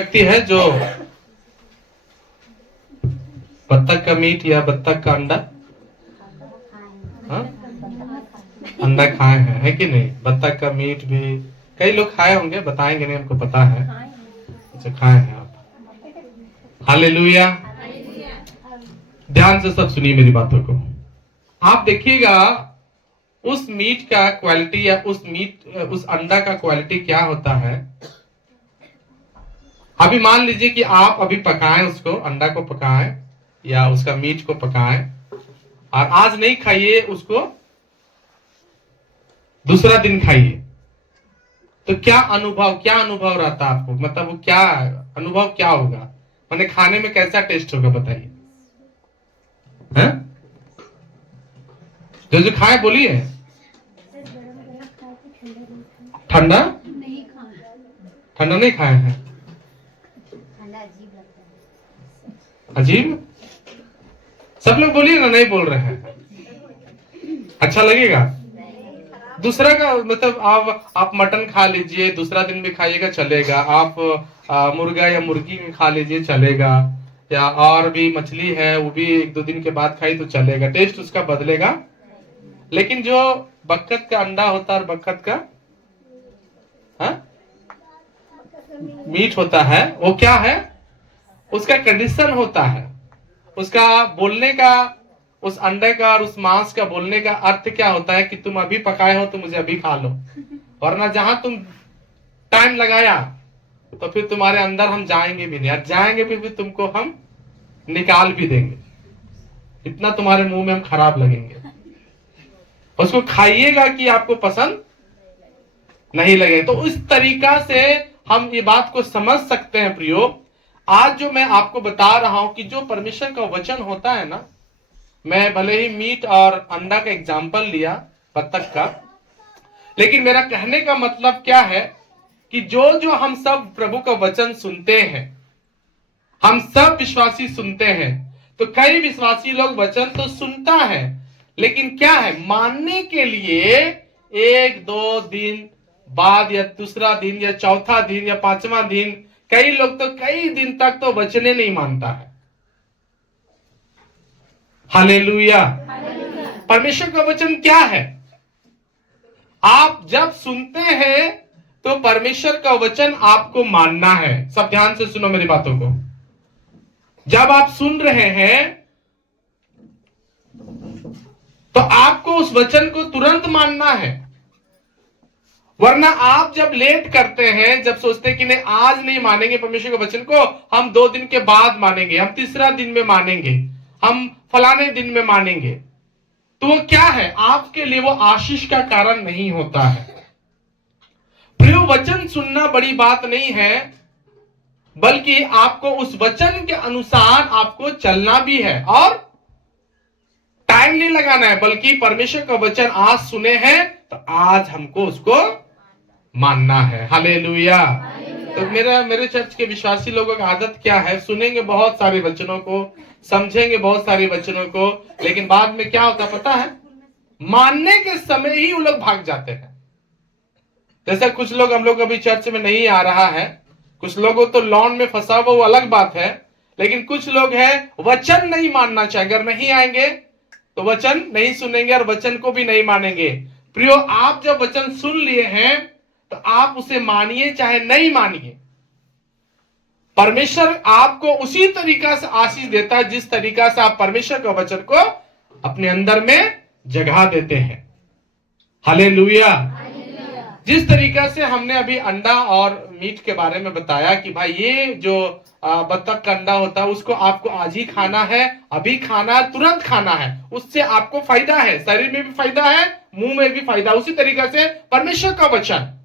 व्यक्ति है जो बत्तख का मीट या बत्तख का अंडा, हाँ, अंडा खाए हैं, है कि नहीं? बत्तख का मीट भी कई लोग खाए होंगे, बताएंगे नहीं, हमको पता है। अच्छा, खाए हैं आप। हालेलुया। ध्यान से सब सुनिए मेरी बातों को। आप देखिएगा उस मीट का क्वालिटी या उस अंडा का क्वालिटी क्या होता है। अभी मान लीजिए कि आप अभी पकाएं, उसको अंडा को पकाएं या उसका मीट को पकाएं और आज नहीं खाइए, उसको दूसरा दिन खाइए, तो क्या अनुभव रहता है आपको? मतलब वो क्या अनुभव क्या होगा? मैंने खाने में कैसा टेस्ट होगा बताइए? हैं? जो खाए बोलिए। ठंडा ठंडा नहीं खाए हैं? अजीब? सब लोग बोलिए ना, नहीं बोल रहे हैं। अच्छा लगेगा? दूसरा का मतलब आप मटन खा लीजिए, दूसरा दिन भी खाइएगा, चलेगा। आप मुर्गा या मुर्गी खा लीजिए, चलेगा। या और भी मछली है, वो भी एक दो दिन के बाद खाई तो चलेगा, टेस्ट उसका बदलेगा। लेकिन जो बत्तख का अंडा होता है और बत्तख का मीट होता है, वो क्या है? उसका कंडीशन होता है, उसका बोलने का, उस अंडे का और उस मांस का बोलने का अर्थ क्या होता है कि तुम अभी पकाए हो तो मुझे अभी खा लो, वरना जहां तुम टाइम लगाया तो फिर तुम्हारे अंदर हम जाएंगे भी नहीं, और जाएंगे भी तुमको हम निकाल भी देंगे, इतना तुम्हारे मुंह में हम खराब लगेंगे। उसको खाइएगा कि आपको पसंद नहीं लगे। तो इस तरीका से हम ये बात को समझ सकते हैं प्रियो। आज जो मैं आपको बता रहा हूं कि जो परमेश्वर का वचन होता है ना, मैं भले ही मीट और अंडा का एग्जाम्पल लिया, बत्तख का, लेकिन मेरा कहने का मतलब क्या है कि जो जो हम सब प्रभु का वचन सुनते हैं, हम सब विश्वासी सुनते हैं, तो कई विश्वासी लोग वचन तो सुनता है, लेकिन क्या है, मानने के लिए एक दो दिन बाद या दूसरा दिन या चौथा दिन या पांचवा दिन, कई लोग तो कई दिन तक तो वचने नहीं मानता है। हालेलुया। परमेश्वर का वचन क्या है? आप जब सुनते हैं तो परमेश्वर का वचन आपको मानना है। सब ध्यान से सुनो मेरी बातों को। जब आप सुन रहे हैं तो आपको उस वचन को तुरंत मानना है, वरना आप जब लेट करते हैं, जब सोचते हैं कि नहीं आज नहीं मानेंगे परमेश्वर के वचन को, हम 2 दिन के बाद मानेंगे, हम तीसरा दिन में मानेंगे, हम फलाने दिन में मानेंगे, तो वो क्या है, आपके लिए वो आशीष का कारण नहीं होता है। प्रिय, वचन सुनना बड़ी बात नहीं है, बल्कि आपको उस वचन के अनुसार आपको चलना भी है और टाइम नहीं लगाना है, बल्कि परमेश्वर का वचन आज सुने हैं तो आज हमको उसको मानना है। हालेलुया। तो मेरे चर्च के विश्वासी लोगों की आदत क्या है, सुनेंगे बहुत सारे वचनों को, समझेंगे बहुत सारे वचनों को, लेकिन बाद में क्या होता पता है, मानने के समय ही वो लोग भाग जाते हैं। जैसे कुछ लोग, हम लोग अभी चर्च में नहीं आ रहा है, कुछ लोगों तो लॉन में फंसा हुआ, वो अलग बात है, लेकिन कुछ लोग हैं वचन नहीं मानना चाहिए, अगर नहीं आएंगे तो वचन नहीं सुनेंगे और वचन को भी नहीं मानेंगे। प्रियो, आप जब वचन सुन लिए हैं तो आप उसे मानिए चाहे नहीं मानिए, परमेश्वर आपको उसी तरीका से आशीष देता है जिस तरीका से आप परमेश्वर के वचन को अपने अंदर में जगह देते हैं। हालेलुया। जिस तरीका से हमने अभी अंडा और मीट के बारे में बताया कि भाई ये जो बत्तख का अंडा होता है उसको आपको आज ही खाना है, अभी खाना है, तुरंत खाना है, उससे आपको फायदा है, शरीर में भी फायदा है, मुंह में भी फायदा। उसी तरीके से परमेश्वर का वचन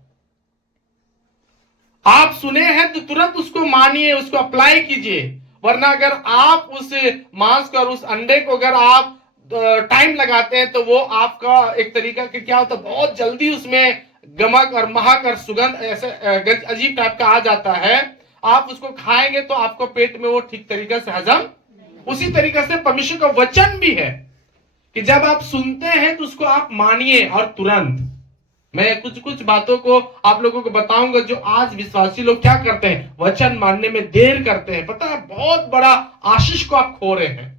आप सुने हैं तो तुरंत उसको मानिए, उसको अप्लाई कीजिए, वरना अगर आप उस मांस को और उस अंडे को अगर आप टाइम लगाते हैं तो वो आपका एक तरीका के क्या होता है, बहुत जल्दी उसमें गमक और महक और सुगंध ऐसे अजीब टाइप का आ जाता है। आप उसको खाएंगे तो आपको पेट में वो ठीक तरीके से हजम। उसी तरीके से परमेश्वर का वचन भी है कि जब आप सुनते हैं तो उसको आप मानिए और तुरंत मैं कुछ कुछ बातों को आप लोगों को बताऊंगा जो आज विश्वासी लोग क्या करते हैं, वचन मानने में देर करते हैं। पता है, बहुत बड़ा आशीष को आप खो रहे हैं,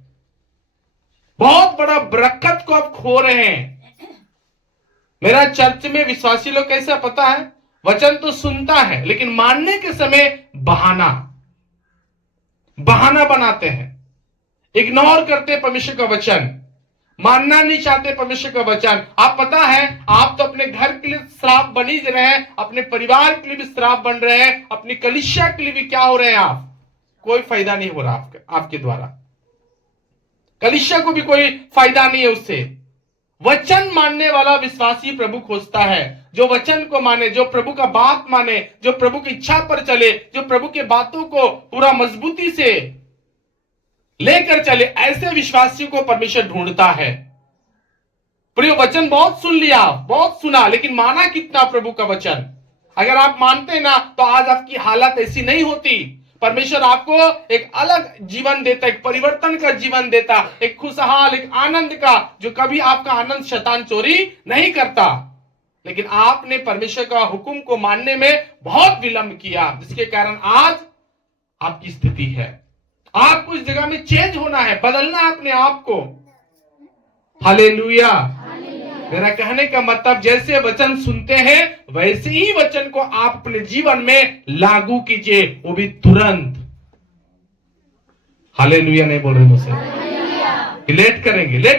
बहुत बड़ा बरकत को आप खो रहे हैं। मेरा चर्च में विश्वासी लोग कैसा पता है, वचन तो सुनता है लेकिन मानने के समय बहाना बनाते हैं, इग्नोर करते हैं परमेश्वर का वचन, मानना नहीं चाहते परमेश्वर का वचन। आप पता है, आप तो अपने घर के लिए श्राप बन ही रहे हैं, अपने परिवार के लिए भी श्राप बन रहे हैं, अपनी कलीसिया के लिए भी क्या हो रहे हैं आप, कोई फायदा नहीं हो रहा आपके द्वारा, कलीसिया को भी कोई फायदा नहीं है उससे। वचन मानने वाला विश्वासी प्रभु खोजता है, जो वचन को माने, जो प्रभु का बात माने, जो प्रभु की इच्छा पर चले, जो प्रभु के बातों को पूरा मजबूती से लेकर चले, ऐसे विश्वासियों को परमेश्वर ढूंढता है। प्रिय, वचन बहुत सुन लिया, बहुत सुना, लेकिन माना कितना प्रभु का वचन? अगर आप मानते ना तो आज आपकी हालत ऐसी नहीं होती। परमेश्वर आपको एक अलग जीवन देता, एक परिवर्तन का जीवन देता, एक खुशहाल, एक आनंद का, जो कभी आपका आनंद शैतान चोरी नहीं करता। लेकिन आपने परमेश्वर का हुक्म को मानने में बहुत विलंब किया, जिसके कारण आज आपकी स्थिति है। आपको इस जगह में चेंज होना है, बदलना है अपने आप को। हालेलुया। मेरा कहने का मतलब, जैसे वचन सुनते हैं वैसे ही वचन को आप अपने जीवन में लागू कीजिए, वो भी तुरंत। हालेलुया नहीं बोल रहे मुझसे? लेट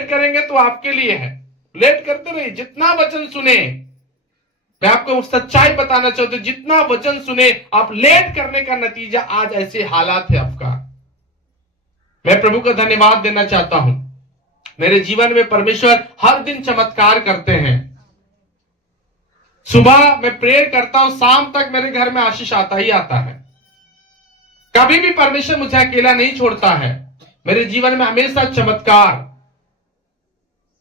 करेंगे तो आपके लिए है, लेट करते रहिए, जितना वचन सुने। मैं आपको सच्चाई बताना चाहता हूं, जितना वचन सुने, आप लेट करने का नतीजा आज ऐसे हालात है आपका। मैं प्रभु का धन्यवाद देना चाहता हूं, मेरे जीवन में परमेश्वर हर दिन चमत्कार करते हैं। सुबह मैं प्रेयर करता हूं, शाम तक मेरे घर में आशीष आता ही आता है। कभी भी परमेश्वर मुझे अकेला नहीं छोड़ता है, मेरे जीवन में हमेशा चमत्कार।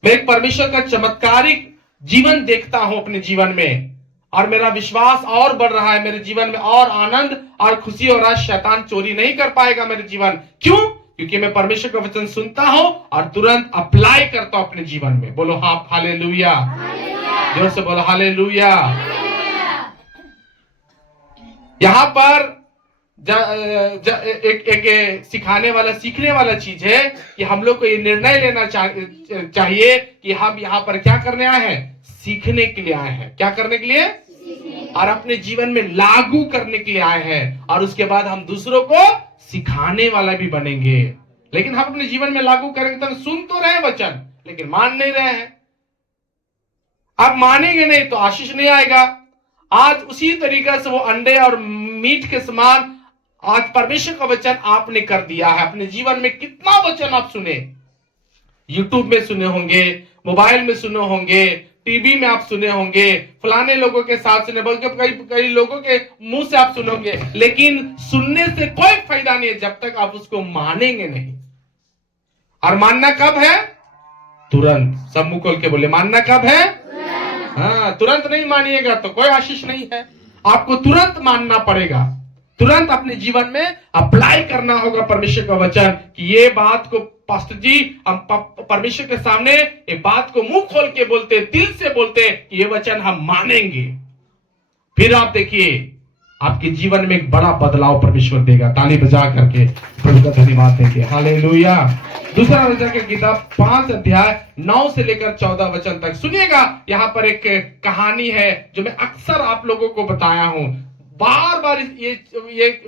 मैं एक परमेश्वर का चमत्कारिक जीवन देखता हूं अपने जीवन में, और मेरा विश्वास और बढ़ रहा है। मेरे जीवन में और आनंद और खुशी और आज शैतान चोरी नहीं कर पाएगा मेरे जीवन। क्यों? क्योंकि मैं परमेश्वर का वचन सुनता हूं और तुरंत अप्लाई करता हूं अपने जीवन में। बोलो हाँ, हालेलुया। जोर से बोलो हालेलुया। यहां पर एक सिखाने वाला, सीखने वाला चीज है कि हम लोग को ये निर्णय लेना चाहिए कि हम यहां पर क्या करने आए हैं? सीखने के लिए आए हैं। क्या करने के लिए? और अपने जीवन में लागू करने के लिए आए हैं, और उसके बाद हम दूसरों को सिखाने वाला भी बनेंगे। लेकिन हम अपने जीवन में लागू करेंगे तो सुन तो रहे वचन, लेकिन मान नहीं रहे हैं। आप मानेंगे नहीं तो आशीष नहीं आएगा। आज उसी तरीके से वो अंडे और मीट के समान आज परमेश्वर का वचन आपने कर दिया है अपने जीवन में। कितना वचन आप सुने, यूट्यूब में सुने होंगे, मोबाइल में सुने होंगे, टीवी में आप सुने होंगे, फलाने लोगों के साथ सुने, बल्कि कई लोगों के मुंह से आप सुनोगे, लेकिन सुनने से कोई फायदा नहीं है जब तक आप उसको मानेंगे नहीं। और मानना कब है? तुरंत। सब मुंह खोल के बोले, मानना कब है? हाँ, तुरंत नहीं मानिएगा तो कोई आशीष नहीं है। आपको तुरंत मानना पड़ेगा, तुरंत अपने जीवन में अप्लाई करना होगा परमेश्वर का वचन कि ये बात को, पास्टर जी, हम परमेश्वर के सामने ये बात को मुंह खोल के बोलते, दिल से बोलते कि ये वचन हम मानेंगे। फिर आप देखिए आपके जीवन में एक बड़ा बदलाव परमेश्वर देगा। ताली बजा करके प्रभु का धन्यवाद देंगे। हालेलुया। दूसरा राजा की किताब 5 अध्याय 9 से लेकर 14 वचन तक सुनिएगा। यहाँ पर एक कहानी है जो मैं अक्सर आप लोगों को बताया हूं, बार बार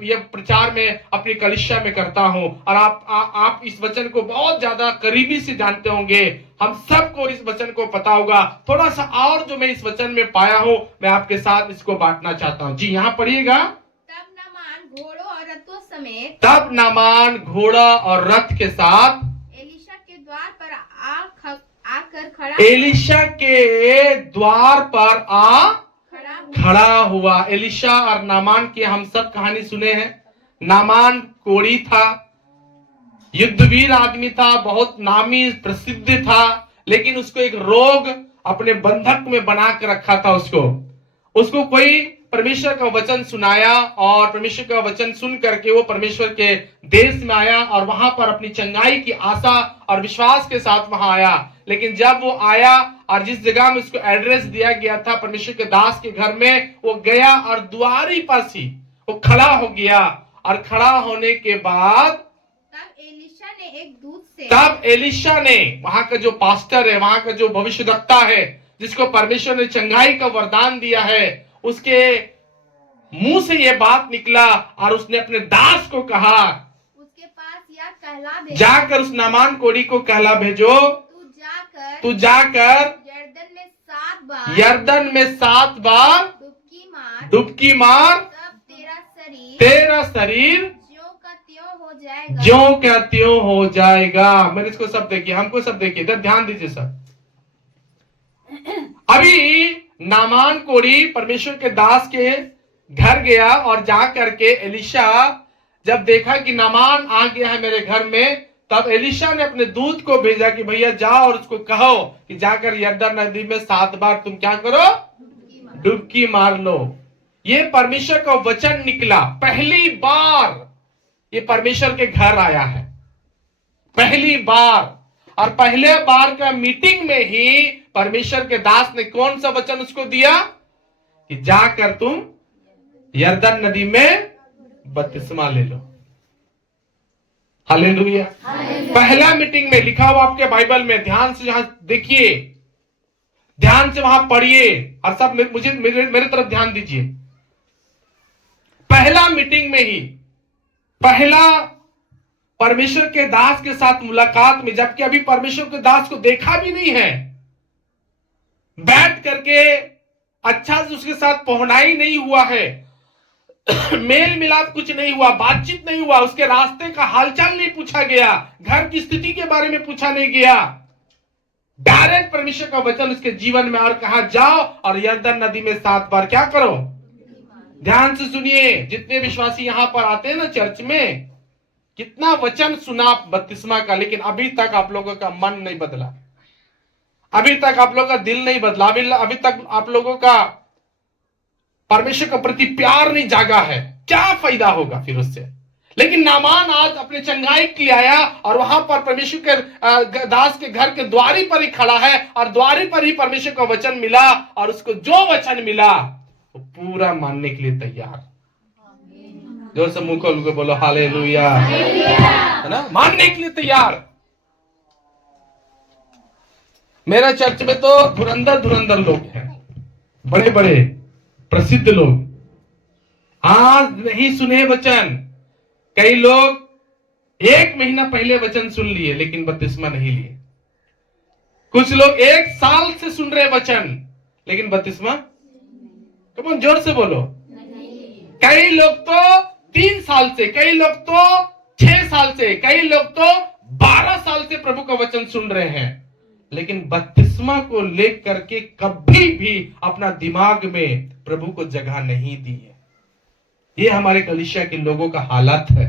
ये प्रचार में अपनी कलीसिया में करता हूं, और आप इस वचन को बहुत ज्यादा करीबी से जानते होंगे। हम सबको इस वचन को पता होगा। थोड़ा सा और जो मैं इस वचन में पाया हूं, मैं आपके साथ इसको बांटना चाहता हूं। जी, यहाँ पढ़िएगा। तब नामान घोड़ों और रथों समेत, तब नामान घोड़ा और रथ के साथ एलीशा के द्वार पर आकर एलीशा के द्वार पर खड़ा हुआ। एलीशा और नामान की हम सब कहानी सुने हैं। नामान कोढ़ी था, युद्धवीर आदमी था, बहुत नामी प्रसिद्ध था, लेकिन उसको एक रोग अपने बंधक में बना के रखा था। उसको कोई परमेश्वर का वचन सुनाया, और परमेश्वर का वचन सुन करके वो परमेश्वर के देश में आया, और वहां पर अपनी चंगाई की आशा और विश्वास के साथ वहां आया। लेकिन जब वो आया और जिस जगह में उसको एड्रेस दिया गया था परमेश्वर के दास के घर में, वो गया और द्वारी पास ही वो खड़ा हो गया। और खड़ा होने के बाद तब एलिशा ने वहां का जो पास्टर है, वहां का जो भविष्यद्वक्ता है, जिसको परमेश्वर ने चंगाई का वरदान दिया है, उसके मुंह से ये बात निकला और उसने अपने दास को कहा, उसके पास या कहला भेजो, जाकर उस नामान कोढ़ी को कहला भेजो, तू जाकर यरदन में 7 बार डुबकी मार, तब तेरा शरीर ज्यों का त्यों हो जाएगा। मैंने इसको सब देखिए, हमको सब देखिए, इधर ध्यान दीजिए सब। अभी नामान कोढ़ी परमेश्वर के दास के घर गया और जा करके एलिशा जब देखा कि नामान आ गया है मेरे घर में, तब एलिशा ने अपने दूत को भेजा कि भैया जाओ और उसको कहो कि जाकर यरदन नदी में 7 बार तुम क्या करो, डुबकी मार लो। ये परमेश्वर का वचन निकला, पहली बार ये परमेश्वर के घर आया है, पहली बार। और पहले बार का मीटिंग में ही परमेश्वर के दास ने कौन सा वचन उसको दिया कि जाकर तुम यरदन नदी में बपतिस्मा ले लो। हालेलुया। पहला मीटिंग में लिखा हुआ आपके बाइबल में, ध्यान से यहां देखिए, ध्यान से वहां पढ़िए और सब मुझे मेरे तरफ ध्यान दीजिए। पहला मीटिंग में ही पहला परमेश्वर के दास के साथ मुलाकात में, जबकि अभी परमेश्वर के दास को देखा भी नहीं है, बैठ करके अच्छा से उसके साथ पहुंचाई नहीं हुआ है, मेल मिलाप कुछ नहीं हुआ, बातचीत नहीं हुआ, उसके रास्ते का हालचाल नहीं पूछा गया, घर की स्थिति के बारे में पूछा नहीं गया। डायरेक्ट परमेश्वर का वचन उसके जीवन में और कहा जाओ और यरदन नदी में 7 बार क्या करो। ध्यान से सुनिए, जितने विश्वासी यहां पर आते हैं ना चर्च में, कितना वचन सुना बपतिस्मा का, लेकिन अभी तक आप लोगों का मन नहीं बदला, अभी तक आप लोगों का दिल नहीं बदला, अभी तक आप लोगों का परमेश्वर के प्रति प्यार नहीं जागा है। क्या फायदा होगा फिर उससे। लेकिन नामान आज अपने चंगाई के लिए आया और वहां पर परमेश्वर के दास के घर के द्वारी पर ही खड़ा है और द्वारी पर ही परमेश्वर का वचन मिला और उसको जो वचन मिला वो पूरा मानने के लिए तैयार। जोर से मुंह खोल के बोलो हालेलुया, है ना, मानने के लिए तैयार। मेरा चर्च में तो धुरंधर लोग हैं, बड़े बड़े प्रसिद्ध लोग, आज नहीं सुने वचन। कई लोग 1 महीना पहले वचन सुन लिए लेकिन बपतिस्मा नहीं लिए। कुछ लोग 1 साल से सुन रहे वचन लेकिन बपतिस्मा, कौन जोर से बोलो। कई लोग तो 3 साल से, कई लोग तो 6 साल से, कई लोग तो 12 साल से प्रभु का वचन सुन रहे हैं, लेकिन बपतिस्मा को लेकर के कभी भी अपना दिमाग में प्रभु को जगह नहीं दी है। ये हमारे कलीसिया के लोगों का हालत है,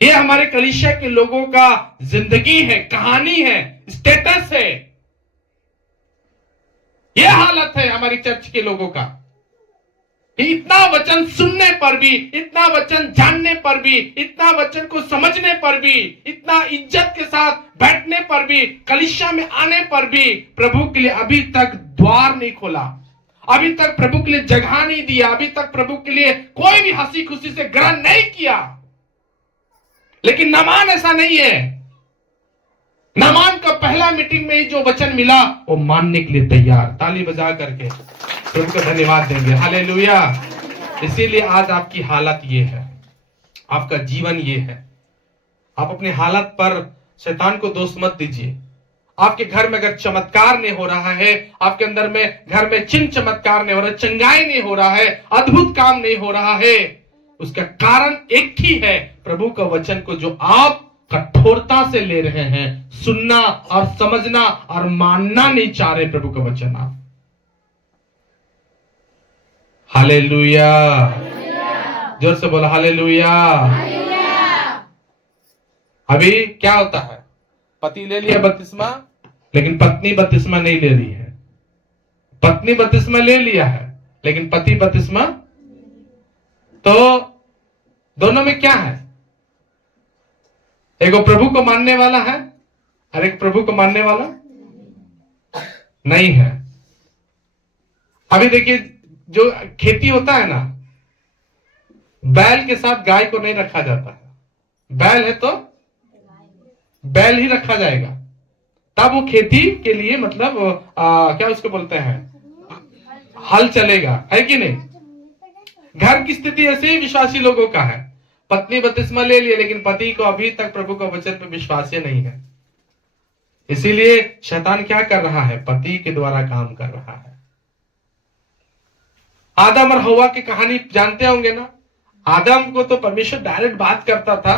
ये हमारे कलीसिया के लोगों का जिंदगी है, कहानी है, स्टेटस है। ये हालत है हमारी चर्च के लोगों का। इतना वचन सुनने पर भी, इतना वचन जानने पर भी, इतना वचन को समझने पर भी, इतना इज्जत के साथ बैठने पर भी, कलीसिया में आने पर भी प्रभु के लिए अभी तक द्वार नहीं खोला, अभी तक प्रभु के लिए जगह नहीं दिया, अभी तक प्रभु के लिए कोई भी हंसी खुशी से ग्रहण नहीं किया। लेकिन नामान ऐसा नहीं है। नामान का पहला मीटिंग में ही जो वचन मिला वो मानने के लिए तैयार। ताली बजा करके प्रभु को धन्यवाद देंगे, हालेलुया। इसीलिए आज आपकी हालत ये है, आपका जीवन ये है। आप अपनी हालत पर शैतान को दोष मत दीजिए। आपके घर में अगर चमत्कार नहीं हो रहा है, आपके अंदर में घर में चिन्ह चमत्कार नहीं हो रहा, चंगाई नहीं हो रहा है, अद्भुत काम नहीं हो रहा है, उसका कारण एक ही है, प्रभु का वचन को जो आप कठोरता से ले रहे हैं, सुनना और समझना और मानना नहीं चाह रहे प्रभु का वचन आप। हालेलुया, जोर से बोला हालेलुया। अभी क्या होता है, पति ले लिया बपतिस्मा लेकिन पत्नी बपतिस्मा नहीं ले रही है, पत्नी बपतिस्मा ले लिया है लेकिन पति बपतिस्मा, तो दोनों में क्या है, एक प्रभु को मानने वाला है और एक प्रभु को मानने वाला नहीं है। अभी देखिए, जो खेती होता है ना, बैल के साथ गाय को नहीं रखा जाता है। बैल है तो बैल ही रखा जाएगा, तब वो खेती के लिए मतलब क्या उसको बोलते हैं, हल चलेगा, है कि नहीं। घर की स्थिति ऐसे ही विश्वासी लोगों का है। पत्नी बपतिस्मा ले लिए, लेकिन पति को अभी तक प्रभु का वचन पर विश्वास ही नहीं है। इसीलिए शैतान क्या कर रहा है, पति के द्वारा काम कर रहा है। आदम और हवा की कहानी जानते होंगे ना। आदम को तो परमेश्वर डायरेक्ट बात करता था,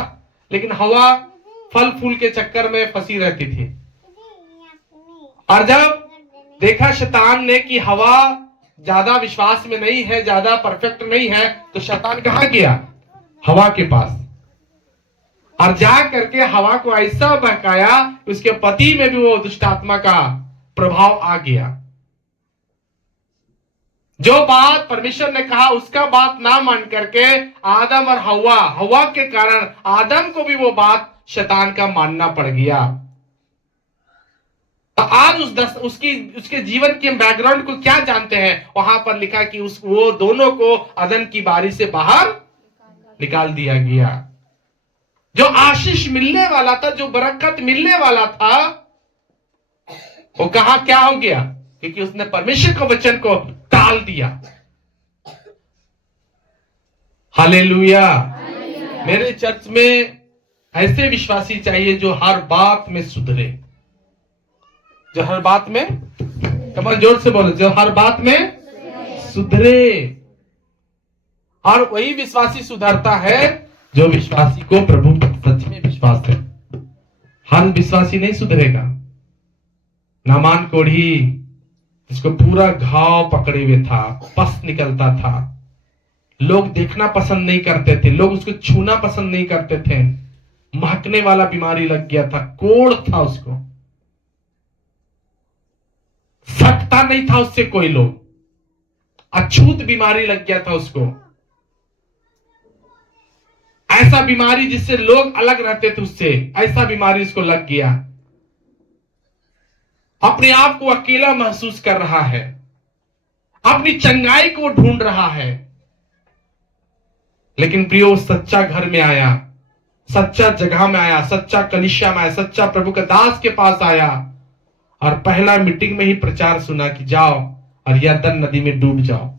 लेकिन हवा फल फूल के चक्कर में फंसी रहती थी। और जब देखा शैतान ने कि हवा ज्यादा विश्वास में नहीं है, ज्यादा परफेक्ट नहीं है, तो शैतान कहां गया, हवा के पास, और जा करके हवा को ऐसा बहकाया, उसके पति में भी वो दुष्ट आत्मा का प्रभाव आ गया। जो बात परमेश्वर ने कहा उसका बात ना मान करके आदम और हवा के कारण आदम को भी वो बात शैतान का मानना पड़ गया। तो आज उसके जीवन के बैकग्राउंड को क्या जानते हैं, वहां पर लिखा कि वो दोनों को अदन की बारी से बाहर निकाल दिया गया। जो आशीष मिलने वाला था, जो बरकत मिलने वाला था, वो कहा क्या हो गया, क्योंकि उसने परमेश्वर के वचन को टाल दिया। हालेलुया। मेरे चर्च में ऐसे विश्वासी चाहिए जो हर बात में सुधरे, जो हर बात में, कमर जोर से बोलो, जो हर बात में सुधरे। और वही विश्वासी सुधरता है जो विश्वासी को प्रभु पर सच में विश्वास है। हर विश्वासी नहीं सुधरेगा। नामान कोढ़ी, जिसको पूरा घाव पकड़े हुए था, पस निकलता था, लोग देखना पसंद नहीं करते थे, लोग उसको छूना पसंद नहीं करते थे, महकने वाला बीमारी लग गया था, कोढ़ था, उसको सटता नहीं था उससे कोई लोग, अछूत बीमारी लग गया था उसको, ऐसा बीमारी जिससे लोग अलग रहते थे उससे, ऐसा बीमारी उसको लग गया। अपने आप को अकेला महसूस कर रहा है, अपनी चंगाई को ढूंढ रहा है। लेकिन प्रियो, सच्चा घर में आया, सच्चा जगह में आया, सच्चा कलीसिया में आया, सच्चा प्रभु का दास के पास आया, और पहला मीटिंग में ही प्रचार सुना कि जाओ और यरदन नदी में डूब जाओ।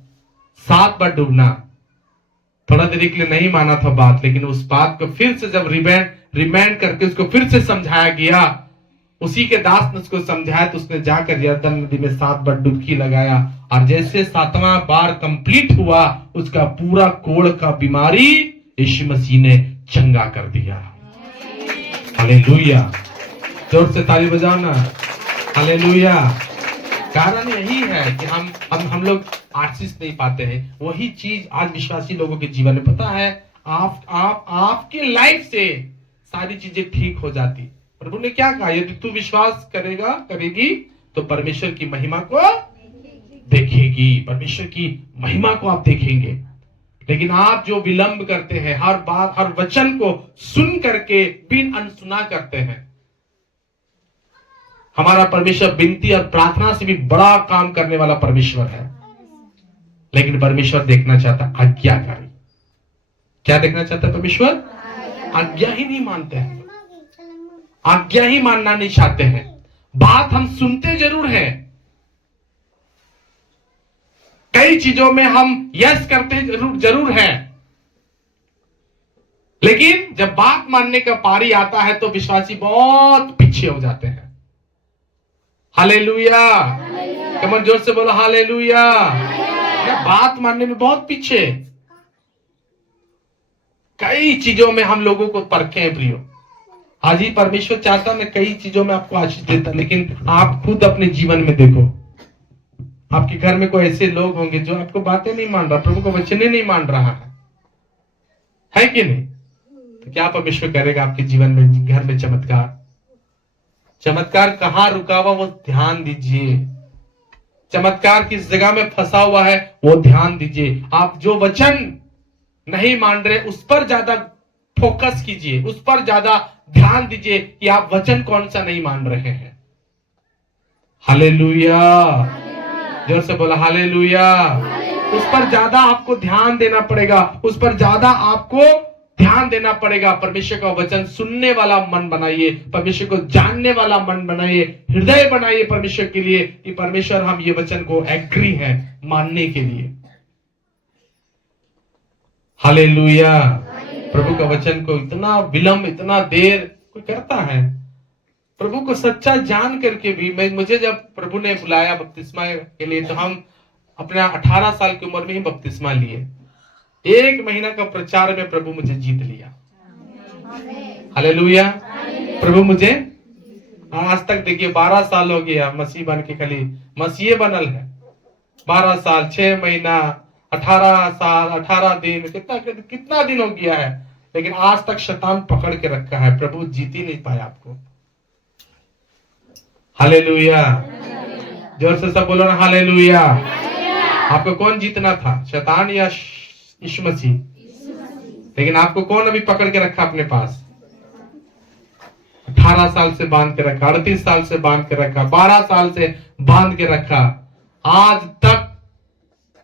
7 बार डूबना, थोड़ा देर के लिए नहीं माना था बात, लेकिन उस बात को फिर से जब रिमाइंड करके उसको फिर से समझाया गया, उसी के दास ने उसको समझाया, तो उसने जाकर यरदन नदी में 7 बार डुबकी लगाया, और जैसे 7वां बार कंप्लीट हुआ, उसका पूरा कोढ़ का बीमारी यीशु मसीह ने चंगा कर दिया। हालेलुया। जोर से ताली बजाओ ना, हालेलुया। कारण यही है कि हम लोग आशीष नहीं पाते हैं। वही चीज आज विश्वासी लोगों के जीवन में, पता है, आपके लाइफ से सारी चीजें ठीक हो जाती। प्रभु ने क्या कहा, यदि तू विश्वास करेगी तो परमेश्वर की महिमा को देखेगी, परमेश्वर की महिमा को आप देखेंगे। लेकिन आप जो विलंब करते हैं, हर बात हर वचन को सुन करके बिन अनसुना करते हैं। हमारा परमेश्वर विनती और प्रार्थना से भी बड़ा काम करने वाला परमेश्वर है, लेकिन परमेश्वर देखना चाहता आज्ञाकारी। क्या देखना चाहता है परमेश्वर? आज्ञा ही नहीं मानते हैं, आज्ञा ही मानना नहीं चाहते हैं। बात हम सुनते जरूर हैं, कई चीजों में हम यस करते जरूर हैं, लेकिन जब बात मानने का पारी आता है तो विश्वासी बहुत पीछे हो जाते हैं। हालेलुया। कमर जोर से बोलो हालेलुया। बात मानने में बहुत पीछे, कई चीजों में हम लोगों को परखे हैं प्रियो। आज ही परमेश्वर चाहता मैं कई चीजों में आपको आशीष देता, लेकिन आप खुद अपने जीवन में देखो, आपके घर में कोई ऐसे लोग होंगे जो आपको बातें नहीं मान रहा, प्रभु को वचन नहीं मान रहा है कि नहीं? तो क्या परमेश्वर करेगा आपके जीवन में, घर में चमत्कार? चमत्कार कहां रुका हुआ वो ध्यान दीजिए। चमत्कार किस जगह में फंसा हुआ है वो ध्यान दीजिए। आप जो वचन नहीं मान रहे उस पर ज्यादा फोकस कीजिए, उस पर ज्यादा ध्यान दीजिए कि आप वचन कौन सा नहीं मान रहे हैं। हालेलुया। जोर से बोला हालेलुया। उस पर ज्यादा आपको ध्यान देना पड़ेगा, उस पर ज्यादा आपको ध्यान देना पड़ेगा। परमेश्वर का वचन सुनने वाला मन बनाइए, परमेश्वर को जानने वाला मन बनाइए, हृदय बनाइए परमेश्वर के लिए कि परमेश्वर हम ये वचन को एग्री है मानने के लिए। हालेलुया। प्रभु का वचन को इतना विलंब, इतना देर कोई करता है? प्रभु को सच्चा जान करके भी मुझे जब प्रभु ने बुलाया बपतिस्मा के लिए, तो हम अपना 18 साल की उम्र में ही बपतिस्मा लिए। 1 महीना का प्रचार में प्रभु मुझे जीत लिया। हालेलुया। प्रभु मुझे आज तक देखिए 12 साल हो गया मसीह बन के, खाली मसीह बनल है। 12 साल 6 महीना 18 साल 18 दिन, कितना दिन हो गया है, लेकिन आज तक शैतान पकड़ के रखा है। प्रभु जीत ही नहीं पाया आपको। हालेलुया। जोर से सब बोलो ना हालेलुया। आपको कौन जीतना था, शैतान या यीशु मसीह? लेकिन आपको कौन अभी पकड़ के रखा अपने पास? 18 साल से बांध के रखा, 38 साल से बांध के रखा, 12 साल से बांध के रखा। आज तक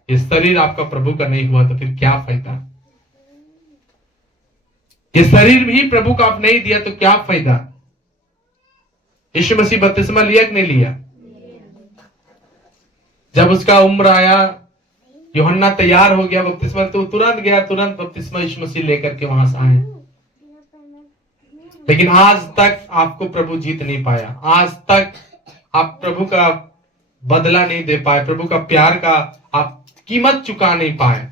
ये शरीर आपका प्रभु का नहीं हुआ तो फिर क्या फायदा? ये शरीर भी प्रभु का आप नहीं दिया तो क्या फायदा? यीशु मसीह बपतिस्मा लिया कि नहीं लिया? जब उसका उम्र आया, यूहन्ना तैयार हो गया बपतिस्मा, तो तुरंत गया, तुरंत बपतिस्मा यीशु मसीह लेकर के वहां से आए। लेकिन आज तक आपको प्रभु जीत नहीं पाया, आज तक आप प्रभु का बदला नहीं दे पाए, प्रभु का प्यार का आप कीमत चुका नहीं पाए।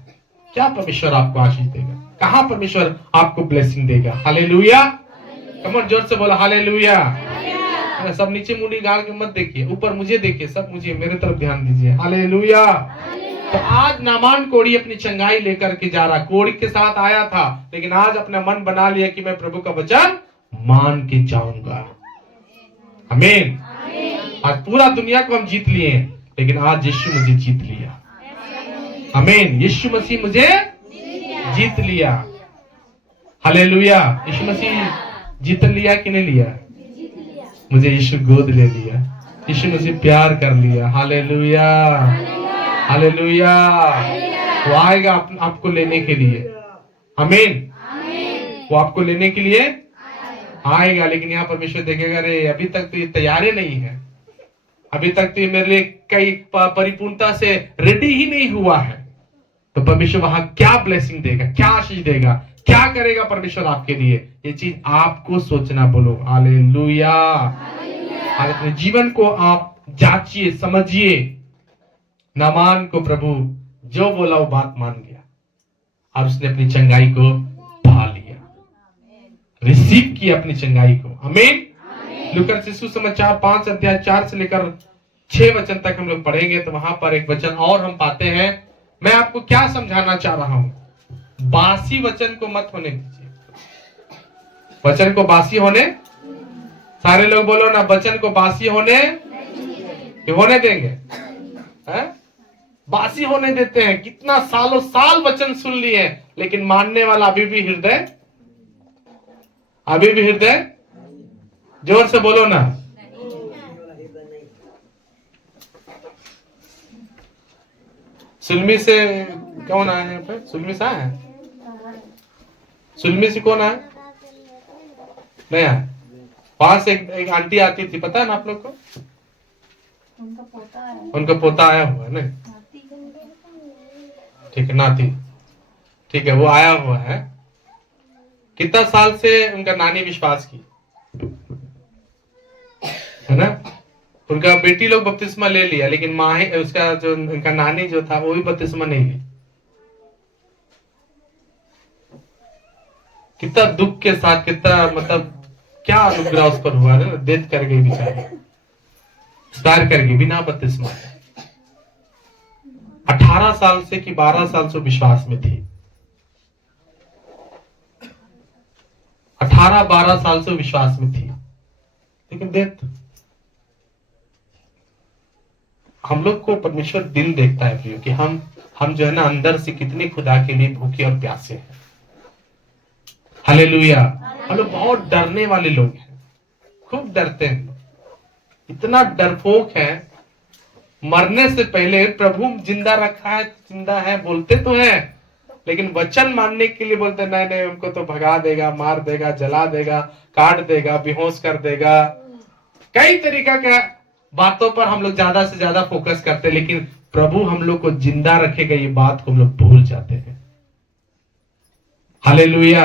क्या परमेश्वर आपको आशीष देगा? कहां परमेश्वर आपको ब्लेसिंग देगा? हालेलुया। कमर जोर से बोला हालेलुया। सब नीचे मुंडी गाड़ के मत देखिए, ऊपर मुझे देखिए, सब मुझे मेरे तरफ ध्यान दीजिए। हालेलुया। तो आज नामान कोढ़ी अपनी चंगाई लेकर के जा रहा, कोढ़ी के साथ आया था, लेकिन आज अपना मन बना लिया कि मैं प्रभु का वचन मान के जाऊंगा। आमीन। आज पूरा दुनिया को हम जीत लिए, लेकिन आज यीशु मुझे जीत लिया। आमीन। यीशु मसीह मुझे जीत लिया। हालेलुया। यीशु मसीह जीत लिया कि नहीं लिया? मुझे यीशु गोद ले लिया, यीशु मुझे प्यार कर लिया। हालेलुया। हालेलुया। वो आएगा आपको लेने के लिए। आमीन। वो आपको लेने के लिए आएगा, लेकिन यहाँ परमेश्वर देखेगा, अरे अभी तक तो ये तैयार ही नहीं है, अभी तक तो ये मेरे लिए कई परिपूर्णता से रेडी ही नहीं हुआ है। तो परमेश्वर वहां क्या ब्लेसिंग देगा, क्या आशीष देगा, क्या करेगा परमेश्वर आपके लिए, ये चीज आपको सोचना। बोलो हालेलुया। अपने जीवन को आप जांचिए, समझिए। नामान को प्रभु जो बोला वो बात मान गया और उसने अपनी चंगाई को पा लिया, रिसीव किया अपनी चंगाई को। आमीन। लूका सुसमाचार 5 अध्याय 4 से लेकर 6 वचन तक हम लोग पढ़ेंगे, तो वहां पर एक वचन और हम पाते हैं। मैं आपको क्या समझाना चाह रहा हूं, बासी वचन को मत होने दीजिए। वचन को बासी होने, सारे लोग बोलो ना, वचन को बासी होने देंगे? है? बासी होने देते हैं। कितना सालों साल वचन सुन लिए, लेकिन मानने वाला अभी भी हृदय जोर से बोलो ना। सुलमी से कौन आए हैं? पे सुलमी से आए हैं? सुलमी से कौन आए? नहीं आए। वहां से एक आंटी आती थी, पता है ना आप लोग को? उनका पोता आया हुआ है। नहीं ठीक है, नाती, ठीक है, वो आया हुआ है। कितना साल से उनका नानी विश्वास की है ना? उनका बेटी लोग बपतिस्मा ले लिया, लेकिन माँ उसका जो उनका नानी जो था वो भी बपतिस्मा नहीं ली। कितना दुख के साथ, कितना मतलब क्या अनुग्रह उस पर हुआ है, डेथ कर गई बेचारी, एक्सपायर कर गई बिना बपतिस्मा। 18 साल से कि 12 साल से विश्वास में थी, 18-12 साल से विश्वास में थी, लेकिन डेथ। हम लोग को परमेश्वर दिल देखता है प्रियो, कि हम जो है ना अंदर से कितने खुदा के लिए भूखे और प्यासे हैं। हालेलुया। हम लोग बहुत डरने वाले लोग हैं, खूब डरते हैं। इतना डरपोक है, मरने से पहले प्रभु जिंदा रखा है, जिंदा है बोलते तो हैं, लेकिन वचन मानने के लिए बोलते नहीं नहीं, उनको तो भगा देगा, मार देगा, जला देगा, काट देगा, बेहोश कर देगा। कई तरीका का बातों पर हम लोग ज्यादा से ज्यादा फोकस करते हैं, लेकिन प्रभु हम लोग को जिंदा रखेगा ये बात को हम लोग भूल जाते हैं। हालेलुया,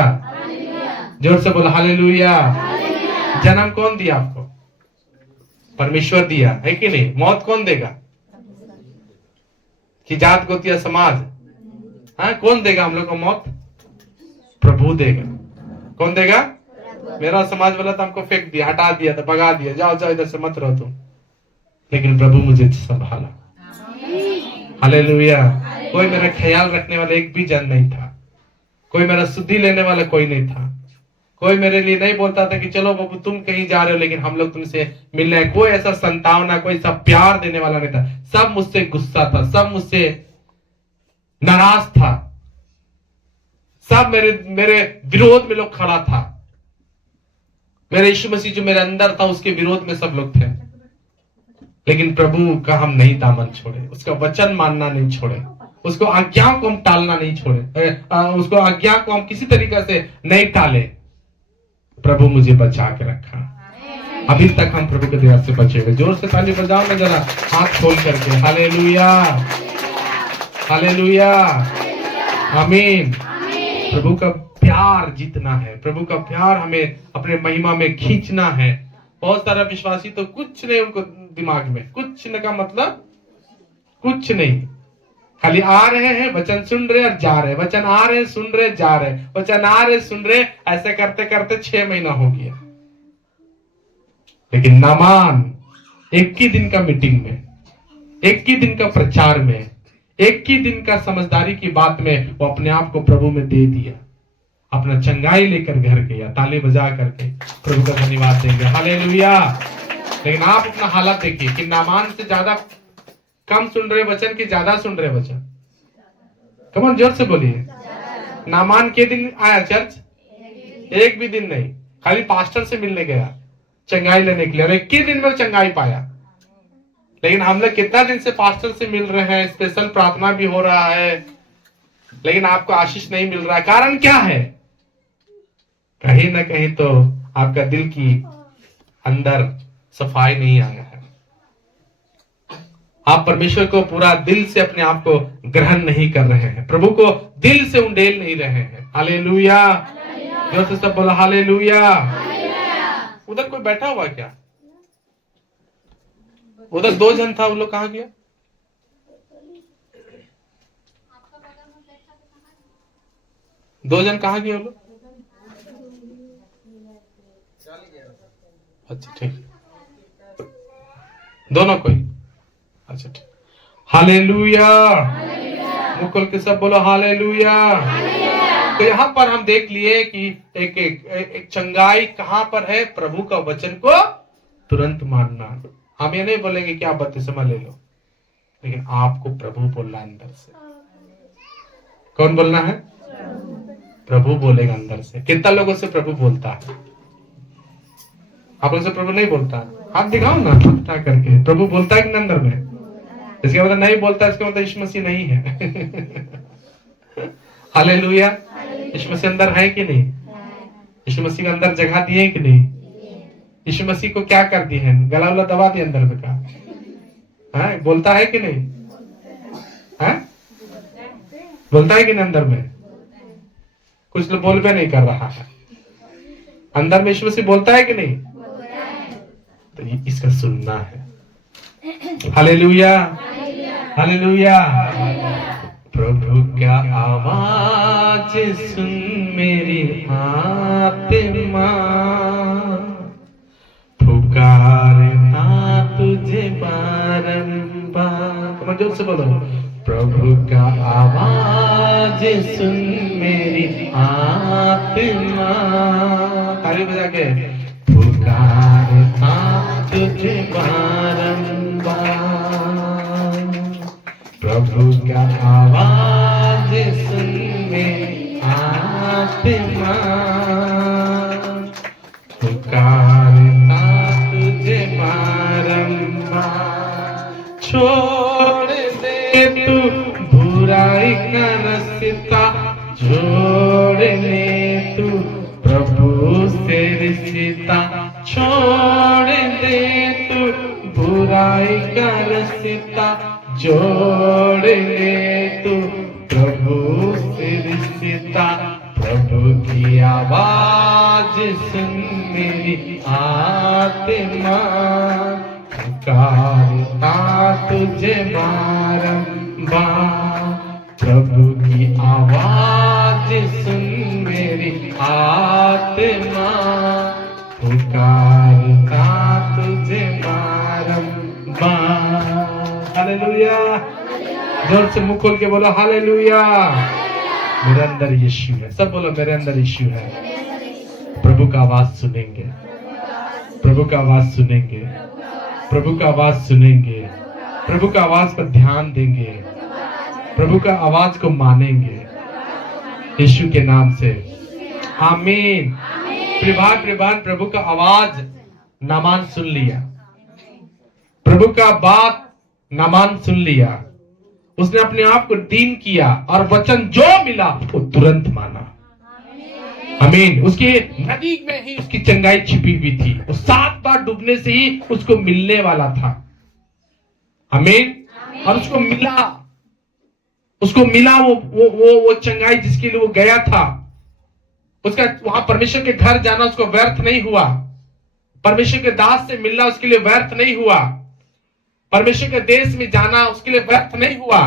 जोर से बोलो हालेलुया। जन्म कौन दिया आपको? परमेश्वर दिया है कि नहीं? मौत कौन देगा? कि जात गोतिया समाज? हाँ, कौन देगा हम लोग को मौत? प्रभु देगा। कौन देगा? मेरा समाज वाला तो हमको फेंक दिया, हटा दिया, तो भगा दिया, जाओ जाओ इधर से मत रहो तुम, लेकिन प्रभु मुझे संभाला। हालेलुया। कोई मेरा ख्याल रखने वाला एक भी जन नहीं था, कोई मेरा सुधि लेने वाला कोई नहीं था, कोई मेरे लिए नहीं बोलता था कि चलो बाबू तुम कहीं जा रहे हो लेकिन हम लोग तुमसे मिलने हैं। कोई ऐसा संतावना, कोई सब प्यार देने वाला नहीं था। सब मुझसे गुस्सा था, सब मुझसे नाराज था, सब मेरे विरोध में लोग खड़ा था। मेरे यीशु मसीह जो मेरे अंदर था उसके विरोध में सब लोग थे, लेकिन प्रभु का हम नहीं दामन छोड़े, उसका वचन मानना नहीं छोड़े, उसको आज्ञाओं को हम टालना नहीं छोड़े, उसको आज्ञा को हम किसी तरीके से नहीं टाले। प्रभु मुझे बचा के रखा, अभी तक हम प्रभु के दया से बचे हुए। जोर से ताली बजाओ ना जरा, हाथ खोल करके। हालेलुया, हालेलुया, आमीन। प्रभु का प्यार जीतना है, प्रभु का प्यार हमें अपने महिमा में खींचना है। बहुत सारा विश्वासी तो कुछ नहीं उनको दिमाग में, कुछ न का मतलब कुछ नहीं, खाली आ रहे हैं, वचन सुन रहे और जा रहे, वचन आ रहे, सुन रहे, जा रहे, वचन आ रहे, सुन रहे, ऐसे करते करते 6 महीना हो गया। लेकिन नामान एक ही दिन का मीटिंग में, एक ही दिन का प्रचार में, एक ही दिन का समझदारी की बात में वो अपने आप को प्रभु में दे दिया, अपना चंगाई लेकर घर गया। ताली बजा करके प्रभु का धन्यवाद देंगे। हालेलुया। लेकिन आप अपना हालत देखिए कि नामान से ज्यादा कम सुन रहे वचन की ज्यादा सुन रहे वचन। कमन जोर से बोलिए। नामान के दिन आया चर्च? एक भी दिन नहीं, खाली पास्टर से मिलने गया चंगाई लेने के लिए, और एक ही दिन में चंगाई पाया। लेकिन हम लोग कितना दिन से पास्टर से मिल रहे हैं, स्पेशल प्रार्थना भी हो रहा है, लेकिन आपको आशीष नहीं मिल रहा है। कारण क्या है? कहीं ना कहीं तो आपका दिल की अंदर सफाई नहीं आया है, आप परमेश्वर को पूरा दिल से अपने आप को ग्रहण नहीं कर रहे हैं, प्रभु को दिल से उंडेल नहीं रहे हैं। हालेलुया, जोर से सब बोला हालेलुया। उधर कोई बैठा हुआ क्या? उधर 2 जन था, वो लोग कहां गया? दो जन कहां गए वो लोग? अच्छा ठीक, दोनों कोई? अच्छा ठीक। हालेलुया, मुकुल के सब बोलो हालेलुया। तो यहाँ पर हम देख लिए कि एक चंगाई कहां पर है? प्रभु का वचन को तुरंत मानना। हम ये नहीं बोलेंगे कि आप बपतिस्मा ले लो, लेकिन आपको प्रभु बोलना अंदर से। कौन बोलना है? प्रभु बोलेगा अंदर से। कितना लोगों से प्रभु बोलता है? आप लोग से प्रभु नहीं बोलता? हाथ दिखाओ ना, हाथ उठा करके। प्रभु बोलता है कि अंदर में? इसके मतलब नहीं बोलता, इसका मतलब यीशु मसीह नहीं है। हालेलुया। यीशु मसीह अंदर है कि नहीं? यीशु मसीह के अंदर जगह दिए कि नहीं? यीशु मसीह को क्या कर दिए हैं? गला उला दबा दिया अंदर में का? बोलता है कि नहीं? है? बोलता है कि नहीं अंदर में? कुछ लोग बोल भी नहीं कर रहा है। अंदर में यीशु मसीह बोलता है कि नहीं? तो इसका सुनना है। Hallelujah, hallelujah. प्रभु क्या आवाज सुन मेरी आत्मा, पुकारता तुझे बारंबार। तुम जोर से बोलो। प्रभु का आवाज सुन मेरी आत्मा, ताली बजा के। पुकारता तुझे बारंबार, प्रभु का आवाज सुन मेरी आत्मा, पुकारता तुझे बारंबार। छोड़ दे तू बुराई का रास्ता, जोड़ ले तू प्रभु से रिश्ता, छोड़ दे तू बुराई का रास्ता, जोड़ ले तू प्रभु से रिश्ता। प्रभु की आवाज सुन मेरी आत्मा, पुकारता तुझे बारंबार। प्रभु की आवाज सुन मेरी आत्मा, पुकारता तुझे बारंबार। हालेलुया, जोर से मुंह खोल के बोलो हालेलुया। मेरे अंदर यीशु है, सब बोलो मेरे अंदर यीशु है। प्रभु का आवाज सुनेंगे, प्रभु का आवाज सुनेंगे, प्रभु का आवाज सुनेंगे, प्रभु का आवाज पर ध्यान देंगे, प्रभु का आवाज को मानेंगे यीशु के नाम से। आमीन। प्रियवान प्रभु का आवाज नामान सुन लिया, प्रभु का बात नामान सुन लिया, उसने अपने आप को दीन किया और वचन जो मिला वो तुरंत माना। आमीन। उसके नदी में ही उसकी चंगाई छिपी हुई थी, वो 7 बार डूबने से ही उसको मिलने वाला था। आमीन। और उसको मिला वो चंगाई जिसके लिए वो गया था। उसका वहां परमेश्वर के घर जाना उसको व्यर्थ नहीं हुआ, परमेश्वर के दास से मिलना उसके लिए व्यर्थ नहीं हुआ, परमेश्वर के देश में जाना उसके लिए व्यर्थ नहीं हुआ,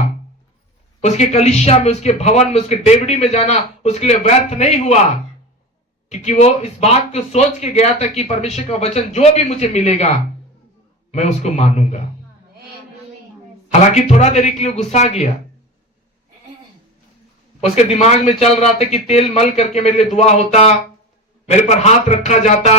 उसके कलीसिया में, उसके भवन में, उसके डेवड़ी में जाना उसके लिए व्यर्थ नहीं हुआ, क्योंकि वो इस बात को सोच के गया था कि परमेश्वर का वचन जो भी मुझे मिलेगा मैं उसको मानूंगा। हालांकि थोड़ा देरी के लिए गुस्सा गया, उसके दिमाग में चल रहा था कि तेल मल करके मेरे लिए दुआ होता, मेरे पर हाथ रखा जाता,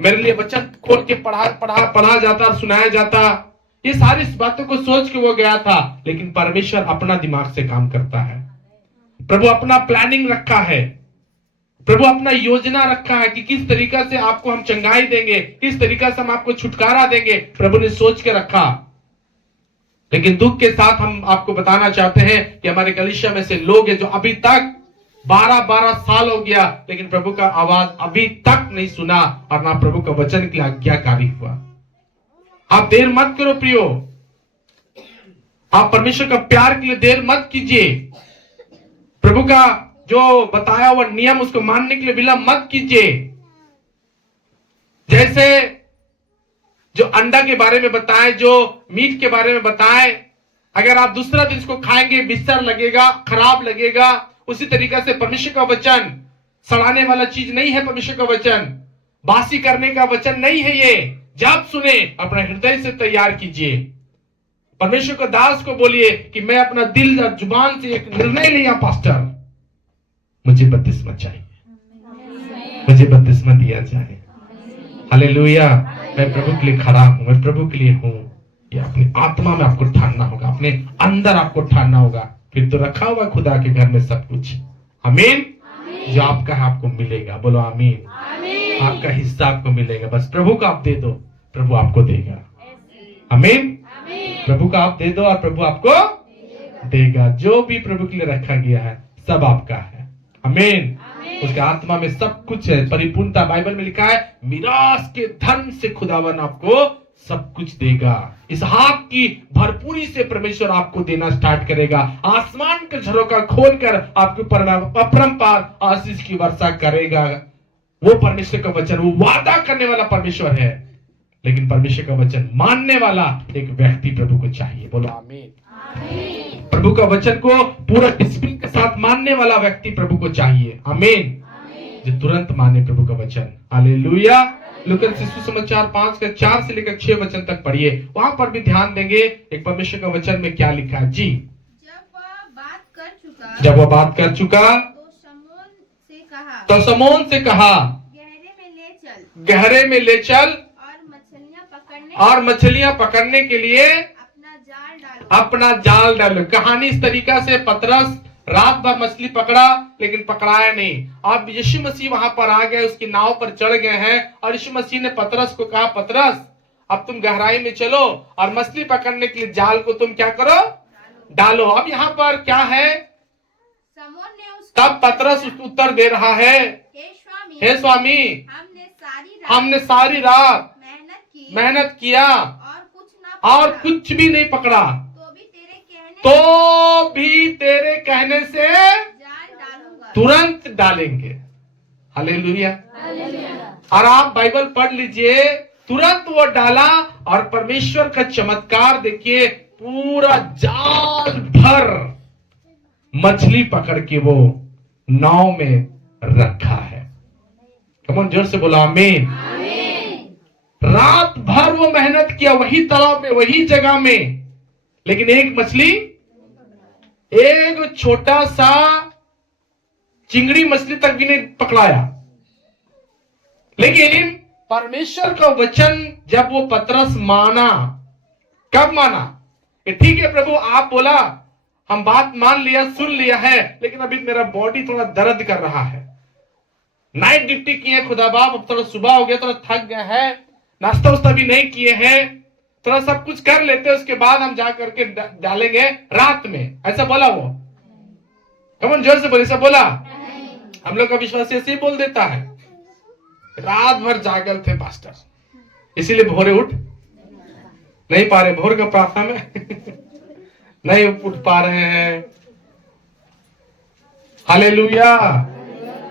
मेरे लिए वचन खोल के पढ़ा जाता और सुनाया जाता। ये सारी बातों को सोच के वो गया था, लेकिन परमेश्वर अपना दिमाग से काम करता है। प्रभु अपना प्लानिंग रखा है, प्रभु अपना योजना रखा है कि किस तरीका से आपको हम चंगाई देंगे, किस तरीका से हम आपको छुटकारा देंगे, प्रभु ने सोच के रखा। लेकिन दुख के साथ हम आपको बताना चाहते हैं कि हमारे कलीसिया में से लोग हैं जो अभी तक 12 साल हो गया, लेकिन प्रभु का आवाज अभी तक नहीं सुना और ना प्रभु का वचन के लिए आज्ञाकारी हुआ। आप देर मत करो प्रियो, आप परमेश्वर का प्यार के लिए देर मत कीजिए। प्रभु का जो बताया हुआ नियम उसको मानने के लिए विलंब मत कीजिए। जैसे जो अंडा के बारे में बताए, जो मीट के बारे में बताए, अगर आप दूसरा दिन इसको खाएंगे बिस्तर लगेगा, खराब लगेगा। उसी तरीका से परमेश्वर का वचन सड़ाने वाला चीज नहीं है। परमेश्वर का वचन बासी करने का वचन नहीं है। ये जब सुने अपना हृदय से तैयार कीजिए। परमेश्वर के दास को बोलिए कि मैं अपना दिल और जुबान से एक निर्णय लिया, पास्टर मुझे बपतिस्मा चाहिए, मुझे बपतिस्मा दिया जाए। हालेलुया। मैं प्रभु के लिए खड़ा हूं, मैं प्रभु के लिए हूं। ये अपनी आत्मा में आपको ठानना होगा, अपने अंदर आपको ठानना होगा। फिर तो रखा हुआ खुदा के घर में सब कुछ। आमीन। जो आपका है आपको मिलेगा। बोलो आमीन। आपका हिस्सा आपको मिलेगा। बस प्रभु का आप दे दो, प्रभु आपको देगा। आमीन। प्रभु का आप दे दो और प्रभु आपको देगा। जो भी प्रभु के लिए रखा गया है सब आपका है। आमीन। उसके आत्मा में सब कुछ है, परिपूर्णता। बाइबल में लिखा है मिरास के धन से खुदावन आपको सब कुछ देगा। इसहाक की भरपूरी से परमेश्वर आपको देना स्टार्ट करेगा। आसमान के झरोखा खोलकर आपके ऊपर अपरंपार आशीष की वर्षा करेगा। वो परमेश्वर का वचन, वो वादा करने वाला परमेश्वर है। लेकिन परमेश्वर का वचन मानने वाला एक व्यक्ति प्रभु को चाहिए। बोलो आमीन। प्रभु का वचन को पूरा डिसिप्लिन के साथ मानने वाला व्यक्ति प्रभु को चाहिए। आमीन। जो तुरंत माने प्रभु का वचन। हालेलुया। लूका सुसमाचार 5 के 4 से लेकर 6 वचन तक पढ़िए, वहां पर भी ध्यान देंगे एक परमेश्वर का वचन में क्या लिखा है। जी। जब वह बात कर चुका तो शमौन से कहा गहरे में ले चल और मछलियां पकड़ने के लिए अपना जाल डालो। कहानी इस तरीका से, पतरस रात भर मछली पकड़ा लेकिन पकड़ाया नहीं। अब यीशु मसीह वहां पर आ गए, उसकी नाव पर चढ़ गए हैं और यीशु मसीह ने पतरस को कहा, पतरस अब तुम गहराई में चलो और मछली पकड़ने के लिए जाल को तुम क्या करो, डालो। अब यहाँ पर क्या है, समोन ने उसको तब पतरस उत्तर दे रहा है, हे स्वामी, हमने सारी रात मेहनत किया और कुछ भी नहीं पकड़ा, तो भी तेरे कहने से तुरंत डालेंगे। हालेलुया। और आप बाइबल पढ़ लीजिए, तुरंत वो डाला और परमेश्वर का चमत्कार देखिए, पूरा जाल भर मछली पकड़ के वो नाव में रखा है। कमन जोर से बोला आमीन। रात भर वो मेहनत किया वही तालाब में, वही जगह में, लेकिन एक मछली, एक छोटा सा चिंगड़ी मछली तक भी नहीं पकड़ाया। लेकिन परमेश्वर का वचन जब वो पतरस माना, कब माना, कि ठीक है प्रभु आप बोला, हम बात मान लिया, सुन लिया है, लेकिन अभी मेरा बॉडी थोड़ा दर्द कर रहा है, नाइट ड्यूटी किए खुदा बाप, अब थोड़ा सुबह हो गया, थोड़ा थक गया है, नाश्ता उस्ता भी नहीं किए हैं, थोड़ा सब कुछ कर लेते हैं, उसके बाद हम जा करके डालेंगे रात में, ऐसा बोला वो। कमन जोर से बोले, ऐसा बोला। हम लोग का विश्वास ऐसे ही बोल देता है। रात भर जागल थे पास्टर, इसीलिए भोरे उठ नहीं पा रहे, भोर का प्रार्थना में नहीं उठ पा रहे हैं। हालेलुया।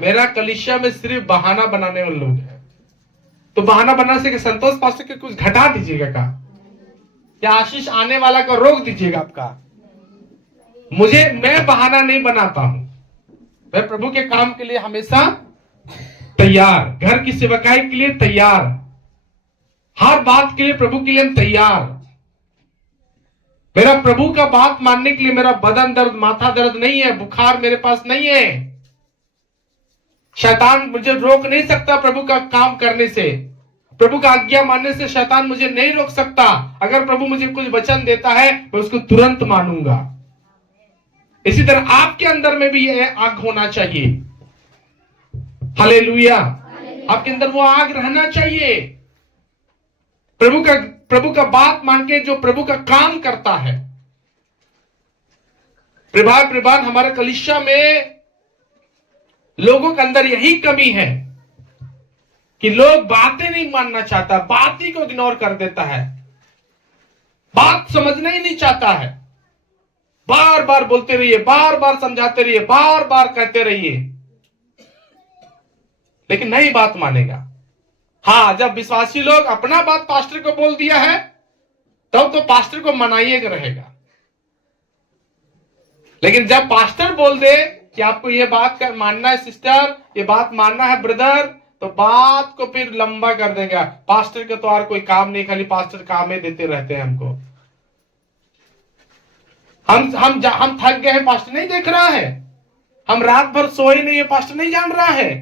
मेरा कलीसिया में सिर्फ बहाना बनाने वाले लोग हैं, तो बहाना बनाने से कि संतोष पास्टर के कुछ घटा दीजिएगा का, या आशीष आने वाला का रोक दीजिएगा आपका। मैं बहाना नहीं बनाता हूं, मैं प्रभु के काम के लिए हमेशा तैयार, घर की सेवकाई के लिए तैयार, हर बात के लिए प्रभु के लिए हम तैयार। मेरा प्रभु का बात मानने के लिए मेरा बदन दर्द, माथा दर्द नहीं है, बुखार मेरे पास नहीं है। शैतान मुझे रोक नहीं सकता प्रभु का काम करने से, प्रभु का आज्ञा मानने से शैतान मुझे नहीं रोक सकता। अगर प्रभु मुझे कुछ वचन देता है मैं उसको तुरंत मानूंगा। इसी तरह आपके अंदर में भी यह आग होना चाहिए। हालेलुया। आपके अंदर वो आग रहना चाहिए। प्रभु का बात मान के जो प्रभु का काम करता है। प्रभान हमारे कलीसिया में लोगों के अंदर यही कमी है कि लोग बातें नहीं मानना चाहता, बात ही को इग्नोर कर देता है, बात समझना ही नहीं चाहता है। बार बार बोलते रहिए, बार बार समझाते रहिए, बार बार कहते रहिए, लेकिन नहीं बात मानेगा। हाँ, जब विश्वासी लोग अपना बात पास्टर को बोल दिया है तब तो पास्टर को मनाइएगा रहेगा, लेकिन जब पास्टर बोल दे कि आपको ये बात मानना है सिस्टर, ये बात मानना है ब्रदर, तो बात को फिर लंबा कर देगा। पास्टर का तो और कोई काम नहीं, खाली पास्टर काम ही देते रहते हैं हमको। हम थक गए हैं, पास्टर नहीं देख रहा है। हम रात भर सोए नहीं है, पास्टर नहीं जान रहा है।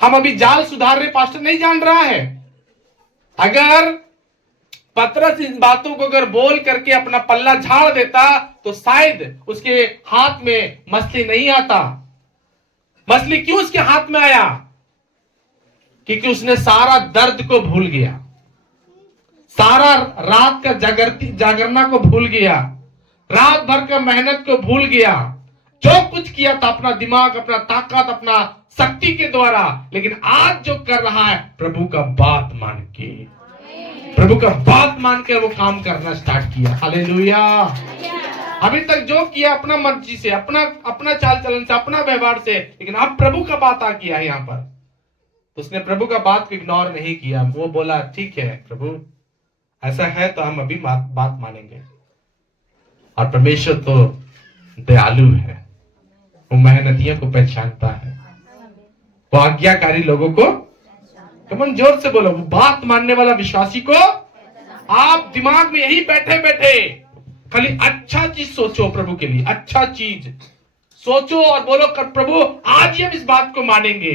हम अभी जाल सुधार रहे, पास्टर नहीं जान रहा है। अगर पतरस इन बातों को अगर बोल करके अपना पल्ला झाड़ देता तो शायद उसके हाथ में मछली नहीं आता। मछली क्यों उसके हाथ में आया? क्योंकि उसने सारा दर्द को भूल गया, सारा रात का जागरना को भूल गया, रात भर का मेहनत को भूल गया, जो कुछ किया था अपना दिमाग, अपना ताकत, अपना शक्ति के द्वारा। लेकिन आज जो कर रहा है प्रभु का बात मान के, प्रभु का बात मान के वो काम करना स्टार्ट किया। हालेलुया। अभी तक जो किया अपना मर्जी से, अपना चाल चलन से, अपना व्यवहार से, लेकिन अब प्रभु का बात आ किया है यहाँ पर, तो उसने प्रभु का बात को इग्नोर नहीं किया। वो बोला ठीक है प्रभु, ऐसा है तो हम अभी बात मानेंगे। और परमेश्वर तो दयालु है, वो मेहनतियों को पहचानता है, वो आज्ञाकारी लोगों को, कमन जोर से बोलो, वो बात मानने वाला विश्वासी को। आप दिमाग में यही बैठे बैठे खाली अच्छा चीज सोचो, प्रभु के लिए अच्छा चीज सोचो और बोलो कर प्रभु आज ही हम इस बात को मानेंगे।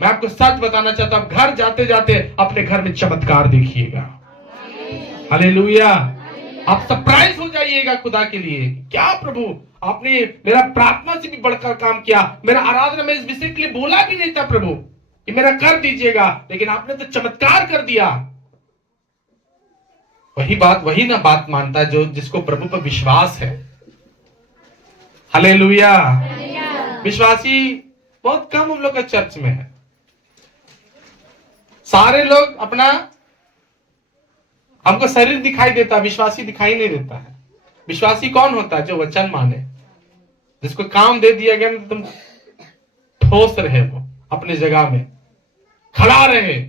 मैं आपको सच बताना चाहता हूं, घर जाते जाते अपने घर में चमत्कार देखिएगा। हालेलुया। आप सरप्राइज हो जाइएगा खुदा के लिए, क्या प्रभु आपने मेरा प्रार्थना से भी बढ़कर काम किया, मेरा आराधना में इस विषय के लिए बोला भी नहीं था प्रभु, कि मेरा कर दीजिएगा, लेकिन आपने तो चमत्कार कर दिया। वही ना बात मानता है जो जिसको प्रभु पर विश्वास है। हालेलुया। विश्वासी बहुत कम हम लोग का चर्च में है। सारे लोग अपना, हमको शरीर दिखाई देता, विश्वासी दिखाई नहीं देता है। विश्वासी कौन होता है? जो वचन माने, जिसको काम दे दिया गया तो तुम ठोस रहे, वो अपने जगह में खड़ा रहे।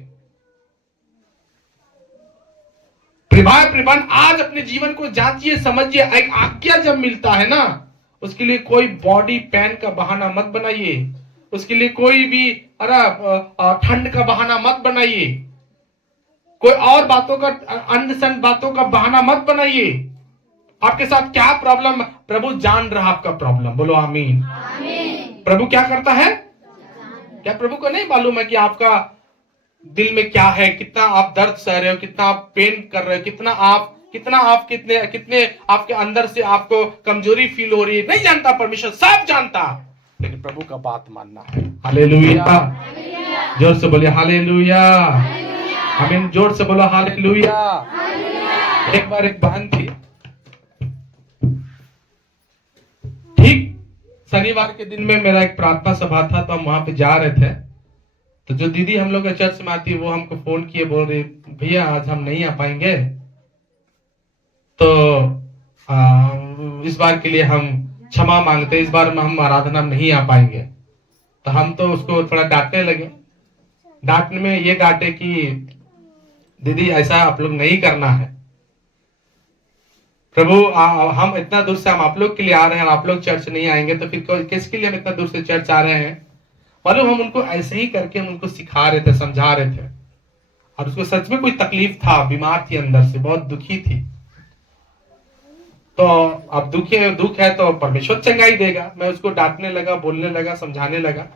भाई प्रियवान, आज अपने जीवन को जांचिए, समझिए। एक आज्ञा जब मिलता है ना, उसके लिए कोई बॉडी पेन का बहाना मत बनाइए, उसके लिए कोई भी ठंड का बहाना मत बनाइए, कोई और बातों का, अंधसंध बातों का बहाना मत बनाइए। आपके साथ क्या प्रॉब्लम, प्रभु जान रहा आपका प्रॉब्लम। बोलो आमीन। प्रभु क्या करता है? क्या प्रभु को नहीं मालूम है कि आपका दिल में क्या है, कितना आप दर्द सह रहे हो, कितना आप पेन कर रहे हो, कितने आपके अंदर से आपको कमजोरी फील हो रही है? नहीं जानता परमेश्वर, सब जानता, लेकिन प्रभु का बात मानना है। हालेलुया। जोर से बोलिए हालेलुया। आमीन। जोर से बोलो हालेलुया। एक बार एक बहन थी, ठीक शनिवार के दिन में मेरा एक प्रार्थना सभा था, तो हम वहां पे जा रहे थे। तो जो दीदी हम लोग के चर्च में आती है, वो हमको फोन किए, बोल रही, भैया आज हम नहीं आ पाएंगे, तो इस बार के लिए हम क्षमा मांगते, इस बार हम आराधना में नहीं आ पाएंगे। तो हम तो उसको थोड़ा डांटने लगे। डांटने में ये डांटे कि दीदी ऐसा आप लोग नहीं करना है। प्रभु हम इतना दूर से हम आप लोग के लिए आ रहे हैं, आप लोग चर्च नहीं आएंगे तो फिर किसके लिए हम इतना दूर से चर्च आ रहे हैं? मालूम, हम उनको ऐसे ही करके हम उनको सिखा रहे थे, समझा रहे थे, और उसको सच में कोई तकलीफ था, बीमार थी, अंदर से बहुत दुखी थी। तो अब दुख है तो परमेश्वर चंगाई देगा। मैं उसको डांटने लगा, बोलने लगा, समझाने लगा।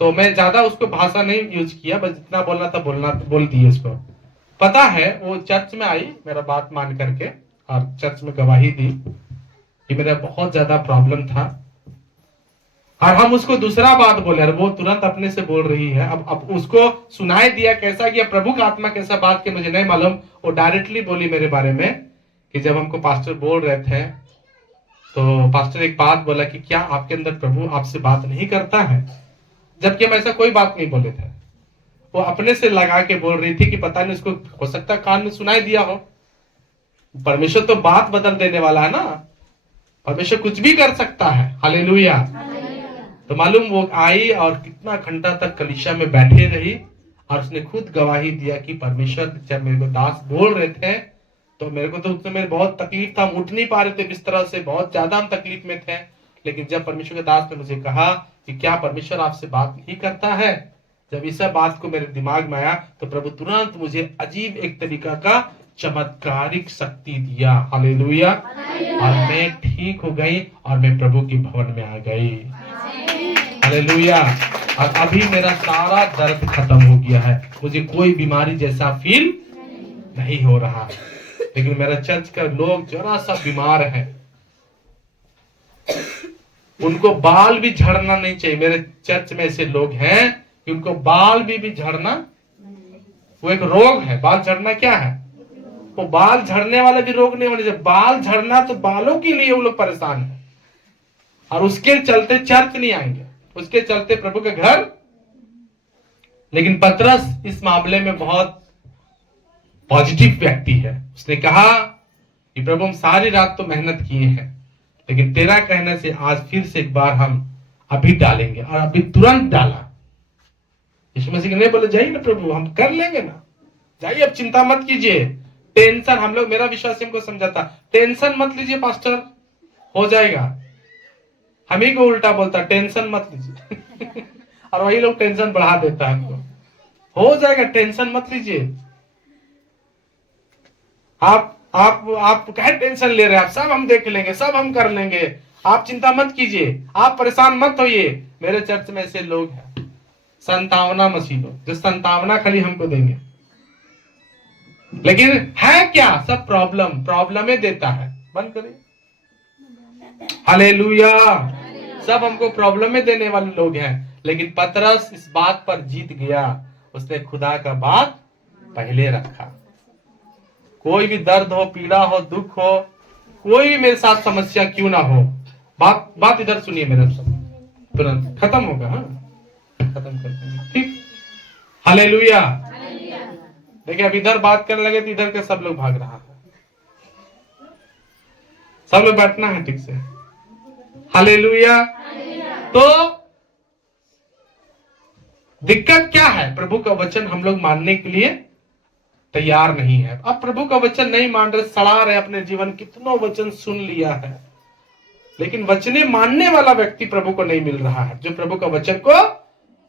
तो मैं ज्यादा उसको भाषा नहीं यूज किया, बस जितना बोलना था बोल दिए उसको। पता है वो चर्च में आई मेरा बात मान करके, और चर्च में गवाही दी कि मेरा बहुत ज्यादा प्रॉब्लम था, और हम उसको दूसरा बात बोले, और वो तुरंत अपने से बोल रही है। अब उसको सुनाई दिया कैसा कि प्रभु का आत्मा कैसा बात के मुझे नहीं मालूम। वो डायरेक्टली बोली मेरे बारे में कि जब हमको पास्टर बोल रहे थे, तो पास्टर एक बात बोला कि क्या आपके अंदर प्रभु आपसे बात नहीं करता है? जबकि हम ऐसा कोई बात नहीं बोले थे। वो अपने से लगा के बोल रही थी कि पता नहीं, उसको हो सकता कान में सुनाई दिया हो। परमेश्वर तो बात बदल देने वाला है ना, परमेश्वर कुछ भी कर सकता है। हालेलुया। तो मालूम, वो आई और कितना घंटा तक कलीसिया में बैठे रही, और उसने खुद गवाही दिया कि परमेश्वर, जब मेरे को दास बोल रहे थे तो मेरे को तो उस समय बहुत तकलीफ था, हम उठ नहीं पा रहे थे बिस्तर से, बहुत ज्यादा हम तकलीफ में थे। लेकिन जब परमेश्वर के दास ने मुझे कहा कि क्या परमेश्वर आपसे बात नहीं करता है, जब इस बात को मेरे दिमाग में आया, तो प्रभु तुरंत मुझे अजीब एक तरीका का चमत्कारिक शक्ति दिया। हालेलुया। और मैं ठीक हो गई, और मैं प्रभु के भवन में आ गई। हालेलुया। और अभी मेरा सारा दर्द खत्म हो गया है, मुझे कोई बीमारी जैसा फील नहीं हो रहा। लेकिन मेरा चर्च का लोग जरा सा बीमार है, उनको बाल भी झड़ना नहीं चाहिए। मेरे चर्च में ऐसे लोग हैं कि उनको बाल भी झड़ना, वो एक रोग है। बाल झड़ना क्या है? वो बाल झड़ने वाला भी रोग नहीं होने चाहिए। बाल झड़ना तो बालों के लिए वो लोग परेशान है, और उसके चलते चर्च नहीं आएंगे, उसके चलते प्रभु के घर। लेकिन पतरस इस मामले में बहुत पॉजिटिव व्यक्ति है। उसने कहा कि प्रभु, हम सारी रात तो मेहनत किए हैं, लेकिन तेरा कहने से आज फिर से एक बार हम अभी डालेंगे। और अभी तुरंत डाला। यीशु मसीह ने बोले, जाइए ना प्रभु, हम कर लेंगे ना, जाइए, अब चिंता मत कीजिए। टेंशन, हम लोग, मेरा विश्वास हमको समझाता, टेंशन मत लीजिए पास्टर, हो जाएगा। हम ही को उल्टा बोलता, टेंशन मत लीजिए और वही लोग टेंशन बढ़ा देता है हमको। हो जाएगा, टेंशन मत लीजिए। आप क्या टेंशन ले रहे हैं? आप सब हम देख लेंगे, सब हम कर लेंगे, आप चिंता मत कीजिए, आप परेशान मत होइए। मेरे चर्च में ऐसे लोग हैं, संतावना मसीह, जो संतावना खाली हमको देंगे, लेकिन है क्या? सब प्रॉब्लम देता है। बंद करिए। हालेलुया। सब हमको प्रॉब्लम देने वाले लोग हैं, लेकिन पतरस इस बात पर जीत गया, उसने खुदा का बात पहले रखा। कोई भी दर्द हो, पीड़ा हो, दुख हो, कोई भी मेरे साथ समस्या क्यों ना हो, बात इधर सुनिए मेरे सब, तुरंत खत्म होगा। हाँ, खत्म करते हैं, ठीक। हालेलुया। देखिए अब इधर बात करने लगे तो इधर के सब लोग भाग रहा है। सब लोग बैठना है ठीक से। हालेलुया। तो दिक्कत क्या है? प्रभु का वचन हम लोग मानने के लिए तैयार नहीं है। अब प्रभु का वचन नहीं मान रहे, सड़ा रहे अपने जीवन, कितनों वचन सुन लिया है, लेकिन वचने मानने वाला व्यक्ति प्रभु को नहीं मिल रहा है, जो प्रभु का वचन को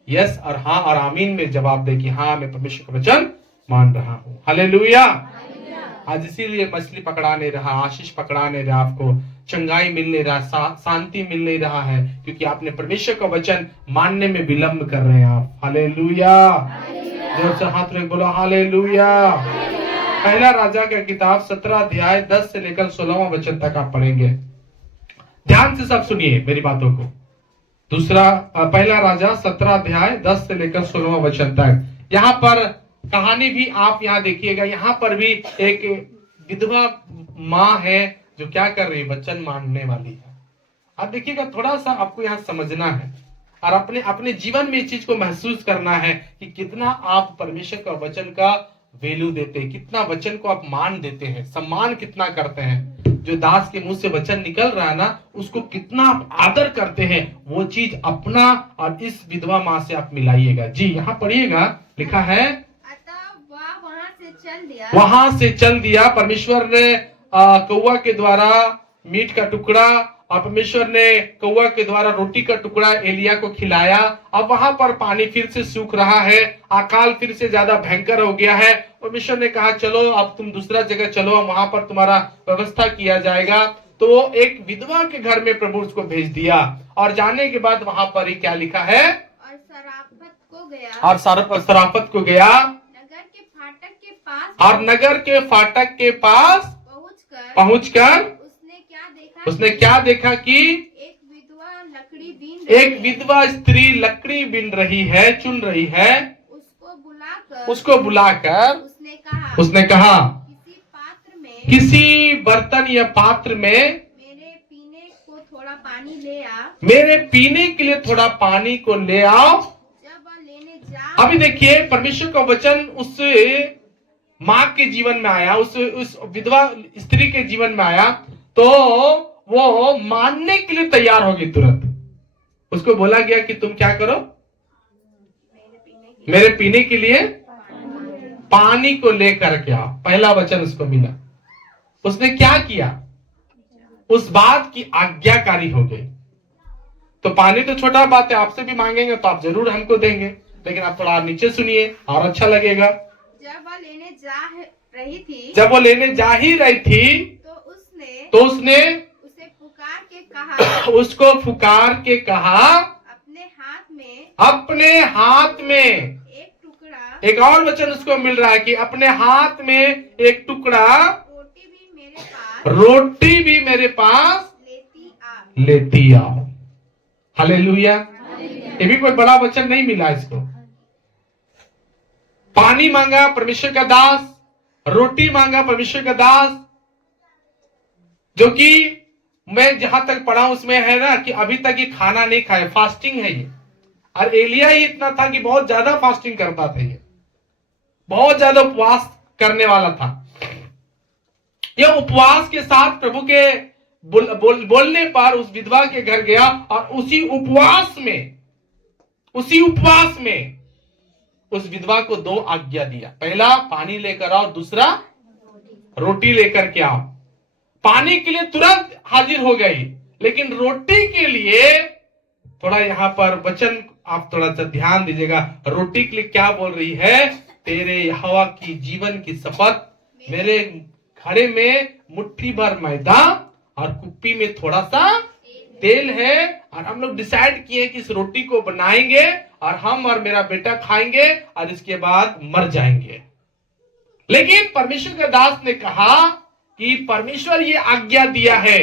यस और हाँ और आमीन में जवाब दे कि हाँ मैं परमेश्वर का वचन मान रहा हूं। हालेलुया। आज इसीलिए मछली पकड़ा नहीं रहा, आशीष पकड़ा नहीं रहा, आपको चंगाई मिल नहीं रहा, शांति मिल नहीं रहा है, क्योंकि आपने परमेश्वर का वचन मानने में विलंब कर रहे हैं आप। हालेलुया। जोर से हाथ रख बोलो हालेलुया। पहला राजा का किताब 17 अध्याय 10 से लेकर 16वां वचन तक आप पढ़ेंगे। ध्यान से सब सुनिए मेरी बातों को। पहला राजा 17 अध्याय 10 से लेकर 16वां वचन तक। यहाँ पर कहानी भी आप यहाँ देखिएगा। यहाँ पर भी एक विधवा माँ है जो क्या कर रही है, वचन मानने वाली है। आप देखिएगा, थोड़ा सा आपको यहाँ समझना है और अपने अपने जीवन में इस चीज को महसूस करना है कि कितना आप परमेश्वर का वचन का वैल्यू देते हैं, कितना वचन को आप मान देते हैं, सम्मान कितना करते हैं। जो दास के मुंह से वचन निकल रहा है ना, उसको कितना आप आदर करते हैं, वो चीज अपना और इस विधवा माँ से आप मिलाइएगा। जी यहाँ पढ़िएगा, लिखा है वहां से चल दिया। परमेश्वर ने कौवा के द्वारा मीट का टुकड़ा और परमेश्वर ने कौवा के द्वारा रोटी का टुकड़ा एलिया को खिलाया। अब वहां पर पानी फिर से सूख रहा है, अकाल फिर से ज्यादा भयंकर हो गया है। परमेश्वर ने कहा चलो अब तुम दूसरा जगह चलो, वहां पर तुम्हारा व्यवस्था किया जाएगा। तो वो एक विधवा के घर में प्रभु उसको भेज दिया और जाने के बाद वहां पर ही क्या लिखा है, और सराफत को गया और नगर के फाटक के पास पहुंचकर उसने क्या देखा कि एक विधवा स्त्री लकड़ी बीन रही है, चुन रही है। उसको बुलाकर उसने कहा किसी बर्तन या पात्र में मेरे पीने को थोड़ा पानी ले आ। मेरे पीने के लिए थोड़ा पानी को ले आओ। जब वह लेने जा, अभी देखिए परमेश्वर का वचन उस माँ के जीवन में आया, उस विधवा स्त्री के जीवन में आया, तो वो मानने के लिए तैयार होगी तुरंत। उसको बोला गया कि तुम क्या करो, मेरे पीने के लिए पानी को लेकर के आओ। पहला वचन उसको मिला। उसने क्या किया, उस बात की आज्ञाकारी हो गई। तो पानी तो छोटा बात है, आपसे भी मांगेंगे तो आप जरूर हमको देंगे, लेकिन आप थोड़ा नीचे सुनिए और अच्छा लगेगा। जब वो लेने जा रही थी, जब वो लेने जा ही रही थी, तो उसने उसे पुकार के कहा, उसको पुकार के कहा, अपने हाथ में एक टुकड़ा, एक और वचन उसको मिल रहा है कि अपने हाथ में एक टुकड़ा रोटी भी मेरे पास लेती आओ। हालेलुया। ये भी कोई बड़ा वचन नहीं मिला इसको। पानी मांगा परमेश्वर का दास, रोटी मांगा परमेश्वर का दास, जो कि मैं जहां तक पढ़ा उसमें है ना कि अभी तक ये खाना नहीं खाए, फास्टिंग है ये। और एलिया ही इतना था कि बहुत ज्यादा फास्टिंग करता था, ये बहुत ज्यादा उपवास करने वाला था। यह उपवास के साथ प्रभु के बोलने पर उस विधवा के घर गया और उसी उपवास में उस विधवा को 2 आज्ञा दिया। पहला पानी लेकर आओ, दूसरा रोटी लेकर के आओ। पानी के लिए तुरंत हाजिर हो गई, लेकिन रोटी के लिए थोड़ा यहाँ पर वचन आप थोड़ा सा ध्यान दीजिएगा। रोटी के लिए क्या बोल रही है, तेरे यहोवा की जीवन की शपथ, मेरे घड़े में मुट्ठी भर मैदा और कुप्पी में थोड़ा सा तेल है, और हम लोग डिसाइड किए कि इस रोटी को बनाएंगे और हम और मेरा बेटा खाएंगे और इसके बाद मर जाएंगे। लेकिन परमेश्वर के दास ने कहा कि परमेश्वर ये आज्ञा दिया है।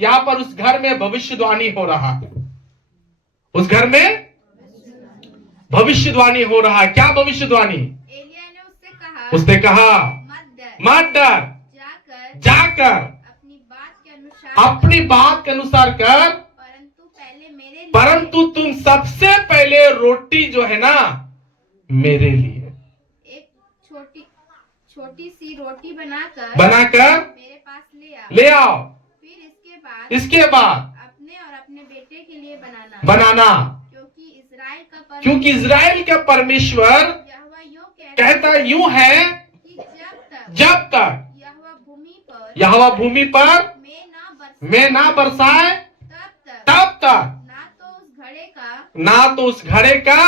यहां पर उस घर में भविष्यवाणी हो रहा है, उस घर में भविष्यवाणी हो रहा है। क्या भविष्यवाणी? एलिया ने उसने कहा मत डर, मत डर, जाकर अपनी बात के अनुसार कर, परंतु तुम सबसे पहले रोटी जो है ना मेरे लिए एक छोटी सी रोटी बनाकर मेरे पास ले आओ। फिर इसके बाद अपने और अपने बेटे के लिए बनाना, क्योंकि इजराइल का परमेश्वर कहता यूं है कि जब तक यहोवा भूमि पर मैं ना बरसाए तब तक ना तो उस घड़े का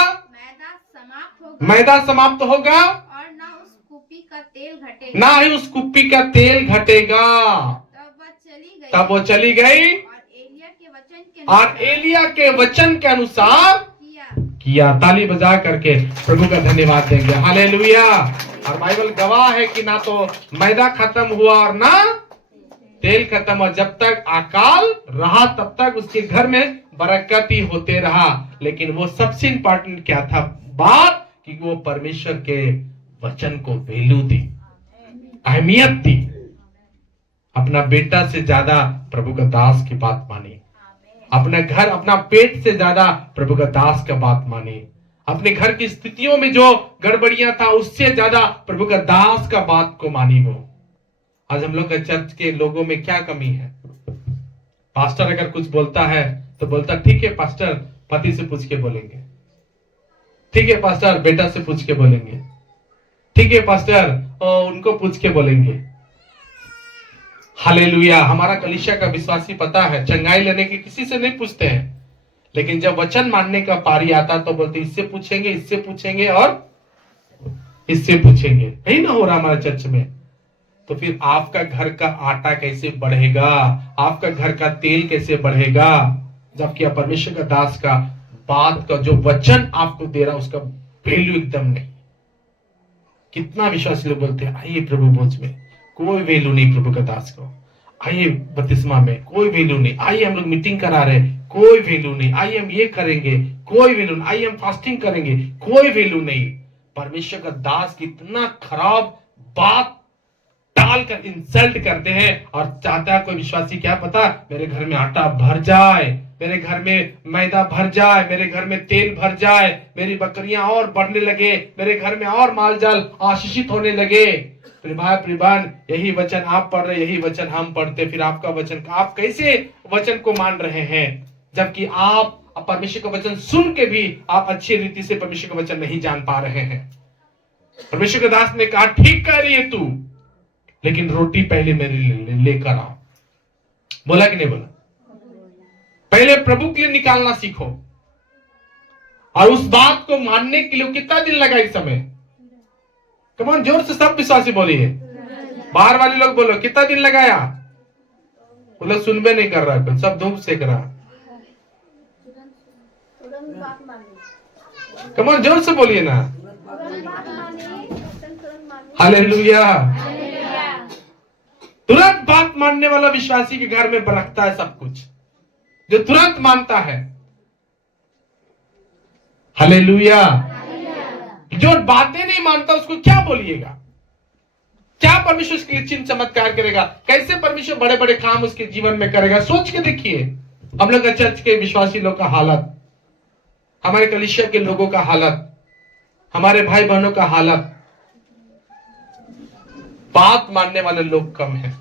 मैदा समाप्त होगा और ना उस कुप्पी का तेल घटेगा। ना ही उस कुप्पी का तेल घटेगा। तब वो चली गई और एलिया के वचन के अनुसार किया। ताली बजा करके प्रभु का धन्यवाद देंगे। हालेलुया। और बाइबल गवाह है कि ना तो मैदा खत्म हुआ और ना तेल खत्म हुआ। जब तक अकाल रहा तब तक उसके घर में बरकत ही होते रहा। लेकिन वो सबसे इंपॉर्टेंट क्या था बात, कि वो परमेश्वर के वचन को वैल्यू दी, अहमियत दी। अपना बेटा से ज्यादा प्रभु का दास की बात मानी, अपना घर अपना पेट से ज्यादा प्रभु का दास का बात मानी, अपने घर की स्थितियों में जो गड़बड़ियां था उससे ज्यादा प्रभु का दास का बात को मानी। वो आज हम लोग के चर्च के लोगों में क्या कमी है? पास्टर अगर कुछ बोलता है तो बोलता ठीक है पास्टर, पति से पूछ के बोलेंगे। ठीक है पास्टर, बेटा से पूछ के बोलेंगे। ठीक है पास्टर, उनको पूछ के बोलेंगे। हालेलुया। हमारा कलीसिया का विश्वासी पता है, चंगाई लेने के किसी से नहीं पूछते हैं, लेकिन जब वचन मानने का पारी आता तो बोलते इससे पूछेंगे, इससे पूछेंगे और इससे पूछेंगे। नहीं ना हो रहा हमारे चर्च में। तो फिर आपका घर का आटा कैसे बढ़ेगा? आपका घर का तेल कैसे बढ़ेगा? जबकि आप परमेश्वर का दास का बात का जो वचन आपको दे रहा उसका वैल्यू एकदम नहीं। कितना विश्वासी लोग बोलते हैं आइए प्रभु भोज में, कोई वैल्यू नहीं प्रभु का दास को। आइए बपतिस्मा में, कोई वैल्यू नहीं। आइए हम लोग मीटिंग करा रहे, कोई वैल्यू नहीं। आइए हम ये करेंगे, कोई वैल्यू नहीं। आइए हम फास्टिंग करेंगे, कोई वैल्यू नहीं। परमेश्वर का दास कितना खराब बात डालकर इंसल्ट करते हैं और चाहता है कोई विश्वासी क्या पता मेरे घर में आटा भर जाए, मेरे घर में मैदा भर जाए, मेरे घर में तेल भर जाए, मेरी बकरियां और बढ़ने लगे, मेरे घर में और माल जाल आशीषित होने लगे। फिर भाई प्रियबन, यही वचन आप पढ़ रहे, यही वचन हम पढ़ते, फिर आपका वचन आप कैसे वचन को मान रहे हैं? जबकि आप परमेश्वर का वचन सुन के भी आप अच्छी रीति से परमेश्वर का वचन नहीं जान पा रहे हैं। परमेश्वर का दास ने कहा ठीक कह रही है तू, लेकिन रोटी पहले मेरे लिए लेकर आओ। बोला कि नहीं बोला? पहले प्रभु के लिए निकालना सीखो। और उस बात को मानने के लिए कितना दिन लगा इस समय? कमान जोर से सब विश्वासी बोलिए। बाहर वाले लोग बोलो कितना दिन लगाया? वो लोग सुनबे नहीं कर रहा, सब धूप सेक रहा। कमान जोर से बोलिए ना। हालेलुया। तुरंत बात मानने वाला विश्वासी के घर में बरकता है सब कुछ, जो तुरंत मानता है। हालेलुया। जो बातें नहीं मानता उसको क्या बोलिएगा? क्या परमेश्वर उसके लिए चिन्ह चमत्कार करेगा? कैसे परमेश्वर बड़े बड़े काम उसके जीवन में करेगा? सोच के देखिए हम लोग का चर्च के विश्वासी लोग का हालत, हमारे कलीसिया के लोगों का हालत, हमारे भाई बहनों का हालत। बात मानने वाले लोग कम हैं।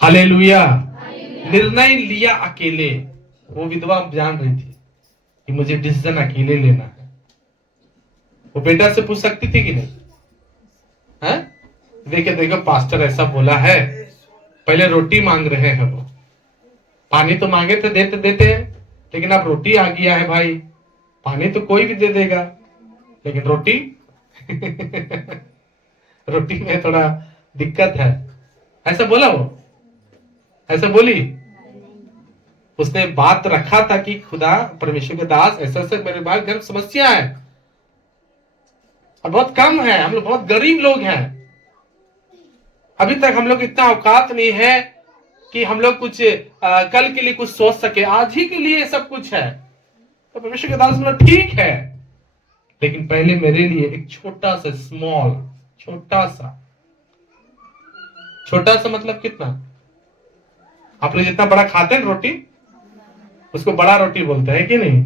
हालेलुया। निर्णय लिया अकेले। वो विधवा जान रही थी कि मुझे डिसीजन अकेले लेना है। वो बेटा से पूछ सकती थी कि नहीं? है? देखो देखो पास्टर ऐसा बोला है, पहले रोटी मांग रहे हैं। वो पानी तो मांगे थे, देते देते हैं, लेकिन अब रोटी आ गया है भाई। पानी तो कोई भी दे देगा, लेकिन रोटी रोटी में थोड़ा दिक्कत है। ऐसा बोला वो? ऐसा बोली? उसने बात रखा था कि खुदा परमेश्वर के दास ऐसा ऐसा मेरे भाई घर समस्या है और बहुत कम है, हम लोग बहुत गरीब लोग हैं। अभी तक हम लोग इतना औकात नहीं है कि हम लोग कुछ कल के लिए कुछ सोच सके, आज ही के लिए सब कुछ है। तो परमेश्वर के दास बोला ठीक है, लेकिन पहले मेरे लिए एक छोटा सा स्मॉल, छोटा सा मतलब कितना? आप लोग जितना बड़ा खाते हैं रोटी, उसको बड़ा रोटी बोलते हैं कि नहीं?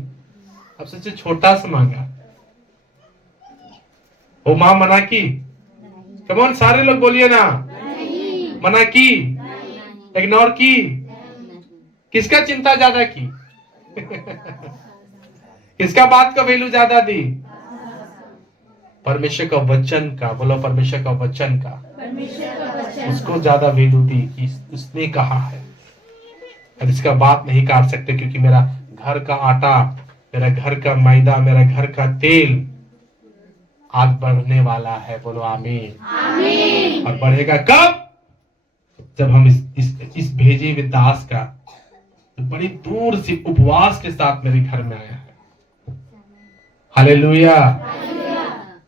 अब सोचिए छोटा सा मांगा, वो मां मना की? कमॉन सारे लोग बोलिए ना, मना की, इग्नोर की, किसका चिंता ज्यादा की? किसका बात का वैल्यू ज्यादा दी? परमेश्वर का वचन का, बोलो परमेश्वर का वचन का, उसको ज्यादा वैल्यू दी कि उसने कहा है। और इसका बात नहीं काट सकते क्योंकि मेरा घर का आटा, मेरा घर का मैदा, मेरा घर का तेल आज बढ़ने वाला है। बोलो आमीन। आमीन। और बढ़ेगा कब? जब हम इस भेजे हुए दास का बड़ी दूर से उपवास के साथ मेरे घर में आया है। हालेलुया।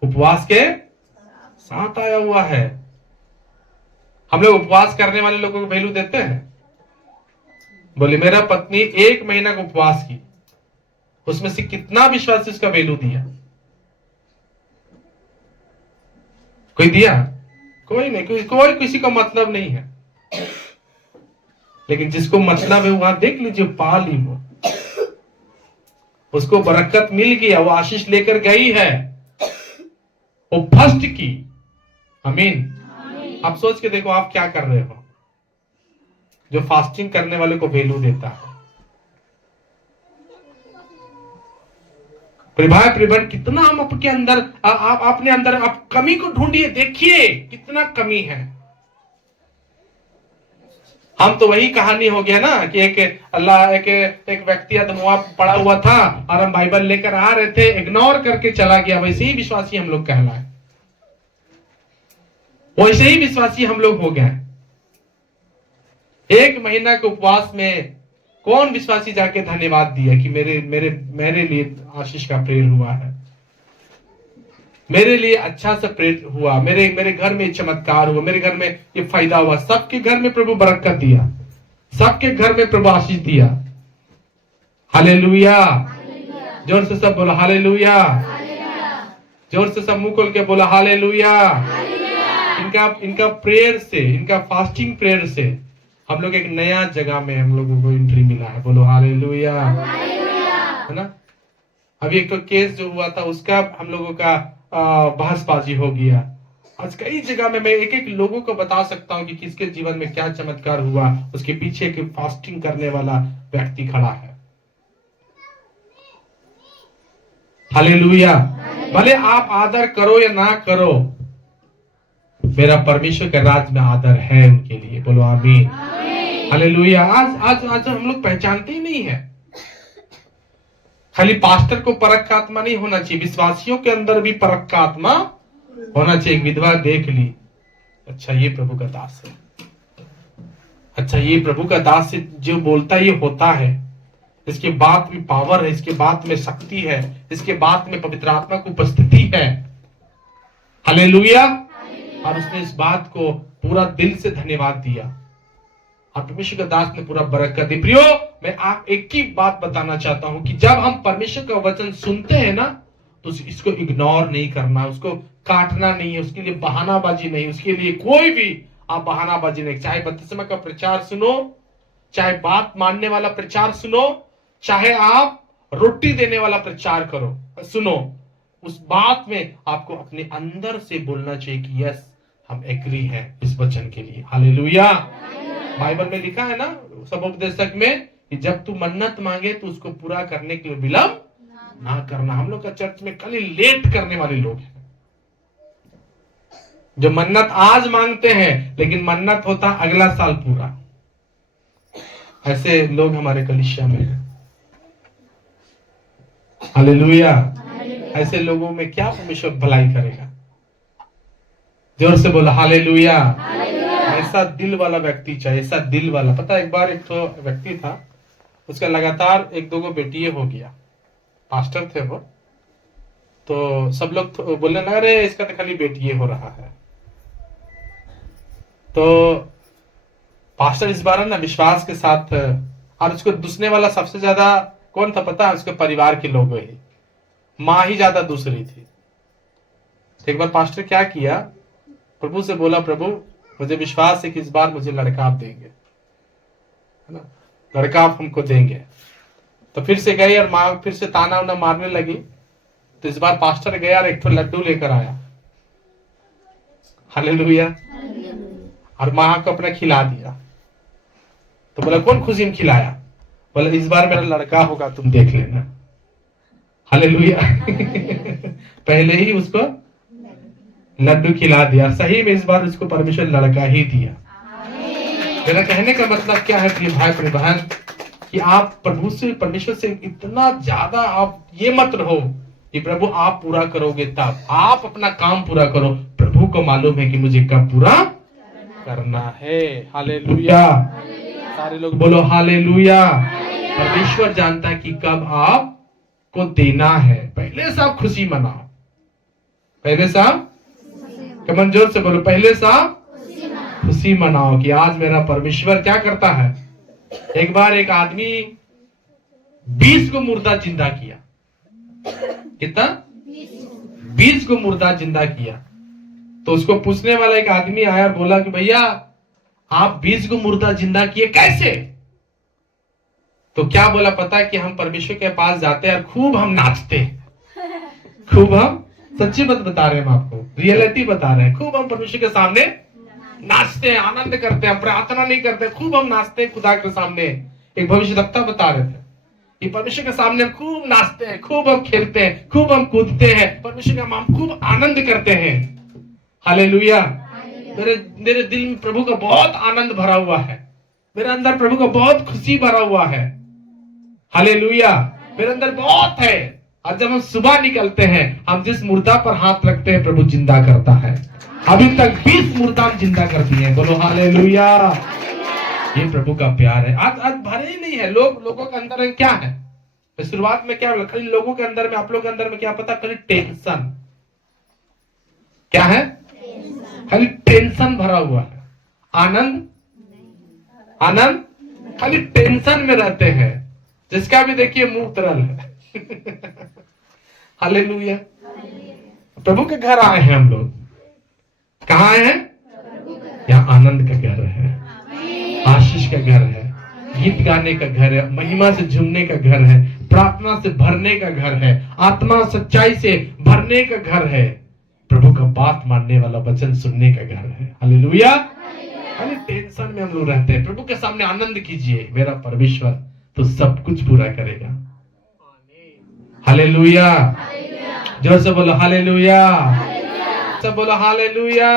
उपवास के साथ आया हुआ है। हम लोग उपवास करने वाले लोगों को वैल्यू देते हैं? बोले मेरा पत्नी 1 महीना का उपवास की, उसमें से कितना विश्वास उसका वैल्यू दिया? कोई दिया? कोई नहीं, कोई किसी को मतलब नहीं है। लेकिन जिसको मतलब है वहां देख लीजिए, पा ली उसको बरकत मिल गया, वो आशीष लेकर गई है, वो फर्स्ट की। आमीन। आप सोच के देखो आप क्या कर रहे हो जो फास्टिंग करने वाले को वैल्यू देता है। भाई प्रिबन कितना हम आपके अंदर, आप अपने अंदर आप कमी को ढूंढिए, देखिए कितना कमी है। हम तो वही कहानी हो गया ना कि एक व्यक्ति अदमुआ पड़ा हुआ था और हम बाइबल लेकर आ रहे थे, इग्नोर करके चला गया। वैसे ही विश्वासी हम लोग कहलाए, वैसे ही विश्वासी हम लोग हो गए। 1 महीना के उपवास में कौन विश्वासी जाके धन्यवाद दिया कि मेरे लिए आशीष का प्रेर हुआ है, मेरे लिए अच्छा सा प्रेर हुआ, मेरे घर में चमत्कार हुआ, मेरे घर में ये फायदा हुआ। सबके घर में प्रभु बरकत दिया, सबके घर में प्रभु आशीष दिया। हालेलुया। जोर से सब बोला हालेलुया। जोर से सब मुंह खोल के बोला हालेलुया। इनका प्रेयर से, इनका फास्टिंग प्रेयर से हम लोग एक नया जगह में हम लोगों को एंट्री मिला है। बोलो हालेलुया। है ना? अभी एक तो केस जो हुआ था उसका हम लोगों का बहसबाजी हो गया। आज कई जगह में मैं एक लोगों को बता सकता हूं कि किसके जीवन में क्या चमत्कार हुआ, उसके पीछे एक फास्टिंग करने वाला व्यक्ति खड़ा है। हालेलुया। भले आप आदर करो या ना करो, मेरा परमेश्वर के राज्य में आदर है उनके लिए। बोलो आमीन। हालेलुया। आज हम लोग पहचानते ही नहीं है। खाली पास्टर को परख का आत्मा नहीं होना चाहिए, विश्वासियों के अंदर भी परख का आत्मा होना चाहिए। एक विधवा देख ली, अच्छा ये प्रभु का दास है, अच्छा ये प्रभु का दास है, जो बोलता ये होता है, इसके बात में पावर है, इसके बात में शक्ति है, इसके बात में पवित्र आत्मा की उपस्थिति है। हालेलुया। और उसने इस बात को पूरा दिल से धन्यवाद दिया और परमेश्वर का दास ने पूरा बरकत दी। प्रियो, मैं आप एक ही बात बताना चाहता हूं कि जब हम परमेश्वर का वचन सुनते हैं ना, तो इसको इग्नोर नहीं करना, उसको काटना नहीं है, उसके लिए बहानाबाजी नहीं, उसके लिए कोई भी आप बहानाबाजी नहीं। चाहे बपतिस्मा का प्रचार सुनो, चाहे बात मानने वाला प्रचार सुनो, चाहे आप रोटी देने वाला प्रचार करो, सुनो, उस बात में आपको अपने अंदर से बोलना चाहिए कि यस, हम एग्री हैं इस वचन के लिए। हालेलुया। बाइबल में लिखा है ना सबोपदेशक में कि जब तू मन्नत मांगे तो उसको पूरा करने के लिए विलंब ना करना। हम लोग का चर्च में कल लेट करने वाले लोग हैं, जो मन्नत आज मांगते हैं लेकिन मन्नत होता अगला साल पूरा। ऐसे लोग हमारे कलीसिया में हैं। हालेलुया। ऐसे लोगों में क्या परमेश्वर भलाई करेगा? जोर से बोला हालेलुया। ऐसा दिल वाला व्यक्ति चाहिए, ऐसा दिल वाला। पता है एक बार एक तो व्यक्ति था, उसका लगातार 1-2 बेटियां हो गया, पास्टर थे वो, तो सब लोग तो बोलने लगा रहे इसका तो खाली बेटियां हो रहा है। तो पास्टर इस बार ना विश्वास के साथ, और उसको दुसने वाला सबसे ज्यादा कौन था पता है? उसके परिवार के लोग ही, माँ ही ज्यादा दूसरी थी। एक बार पास्टर क्या किया, प्रभु से बोला, प्रभु मुझे विश्वास है कि इस बार मुझे लड़का आप देंगे, है ना, लड़का आप हमको देंगे। तो फिर से गई और माँ फिर से ताना उना मारने लगी। तो इस बार पास्टर गया और एक तो लड्डू लेकर आया, हालेलुया, और माँ को अपना खिला दिया। तो बोला कौन खुशी में खिलाया? बोला इस बार मेरा लड़का होगा, तुम देख लेना, हालेलुया। पहले ही उसको लड्डू खिला दिया। सही में इस बार उसको परमेश्वर लड़का ही दिया। मेरा कहने का मतलब क्या है प्रिय भाई प्रिय बहन, कि आप प्रभु से, परमेश्वर से इतना ज्यादा आप ये मत रहो कि प्रभु आप पूरा करोगे, तब आप अपना काम पूरा करो। प्रभु को मालूम है कि मुझे कब पूरा करना है। हालेलुया, सारे लोग बोलो हालेलुया। परमेश्वर जानता है कि कब आपको देना है। पहले से आप खुशी मनाओ, पहले से आप कमन जोर से बोलो, पहले से आप खुशी मनाओ कि आज मेरा परमेश्वर क्या करता है। एक बार एक आदमी 20 को मुर्दा जिंदा किया। कितना? 20 को मुर्दा जिंदा किया। तो उसको पूछने वाला एक आदमी आया और बोला कि भैया आप 20 को मुर्दा जिंदा किए कैसे? तो क्या बोला पता है? कि हम परमेश्वर के पास जाते हैं और खूब हम नाचते हैं, खूब हम, सच्ची बात बता रहे हैं हम आपको, रियलिटी बता रहे हैं, खूब हम परमेश्वर के सामने नाचते हैं, आनंद करते हैं, प्रार्थना नहीं करते, खूब हम नाचते हैं खुदा के सामने। एक भविष्यवक्ता बता रहे थे कि परमेश्वर के सामने खूब नाचते हैं, खूब हम खेलते हैं, खूब हम कूदते हैं, परमेश्वर का हम खूब आनंद करते हैं। हालेलुया। मेरे दिल में प्रभु का बहुत आनंद भरा हुआ है, मेरे अंदर प्रभु का बहुत खुशी भरा हुआ है। हालेलुया, मेरे अंदर बहुत है। और जब हम सुबह निकलते हैं, हम जिस मुर्दा पर हाथ रखते हैं प्रभु जिंदा करता है। अभी तक 20 मुर्दा जिंदा कर दिए हैं, बोलो हालेलुया। ये प्रभु का प्यार है। आज भरे ही नहीं है लोगों के अंदर क्या है? शुरुआत में क्या खाली लोगों के अंदर में, आप लोगों के अंदर में क्या पता? खाली टेंशन। क्या है? खाली टेंशन भरा हुआ है। आनंद खाली टेंशन में रहते हैं। जिसका भी देखिए मुंह तरल है। हालेलुया। प्रभु के घर आए हैं हम लोग। कहाँ आए हैं? यहाँ आनंद का घर है, आशीष का घर है, गीत गाने का घर है, महिमा से झूमने का घर है, प्रार्थना से भरने का घर है, आत्मा सच्चाई से भरने का घर है, प्रभु का बात मानने वाला वचन सुनने का घर है। हालेलुया। खाली टेंशन में हम लोग रहते हैं। प्रभु के सामने आनंद कीजिए, मेरा परमेश्वर तो सब कुछ पूरा करेगा। हालेलुया। जोर से बोलो हालेलुया, सब बोलो हालेलुया।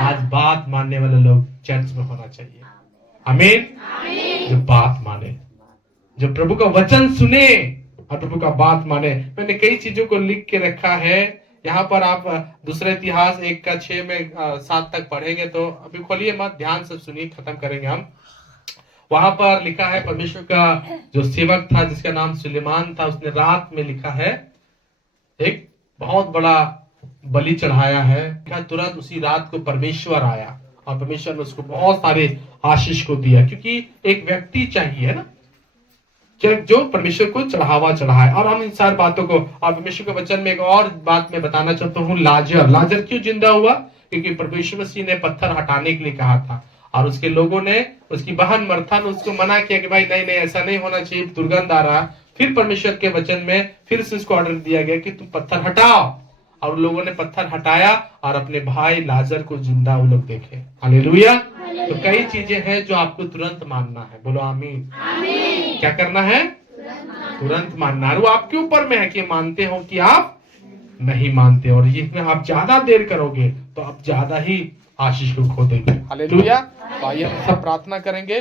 आज बात मानने वाले लोग चर्च में होना चाहिए। आमीन। जो बात माने, जो प्रभु का वचन सुने और प्रभु का बात माने। मैंने कई चीजों को लिख के रखा है यहाँ पर। आप दूसरे इतिहास 1:6 में 7 तक पढ़ेंगे, तो अभी खोलिए मत, ध्यान से सुनिए, खत्म करेंगे हम। वहां पर लिखा है परमेश्वर का जो सेवक था जिसका नाम सुलेमान था, उसने रात में लिखा है एक बहुत बड़ा बलि चढ़ाया है। तुरंत उसी रात को परमेश्वर आया और परमेश्वर ने उसको बहुत सारे आशीष को दिया, क्योंकि एक व्यक्ति चाहिए ना जो परमेश्वर को चढ़ावा चढ़ाए। और हम इन सारी बातों को, और परमेश्वर के वचन में एक और बात मैं बताना चाहता हूँ। लाजर क्यों जिंदा हुआ? क्योंकि परमेश्वर मसीह ने पत्थर हटाने के लिए कहा था और उसके लोगों ने, उसकी बहन मर्था ने उसको मना किया कि भाई नहीं ऐसा नहीं होना चाहिए, दुर्गंध आ रहा। फिर परमेश्वर के वचन में फिर से उसको ऑर्डर दिया गया कि तुम पत्थर हटाओ, और उन लोगों ने पत्थर हटाया और अपने भाई लाजर को जिंदा वो लोग देखे। हालेलुया। तो कई चीजें हैं जो आपको तुरंत मानना है, बोलो आमीन। क्या करना है? तुरंत मानना। और वो आपके ऊपर में है कि मानते हो कि आप नहीं मानते, और इसमें आप ज्यादा देर करोगे तो आप ज्यादा ही आशीष को खो देंगे। हालेलुया। आइए हम सब प्रार्थना करेंगे।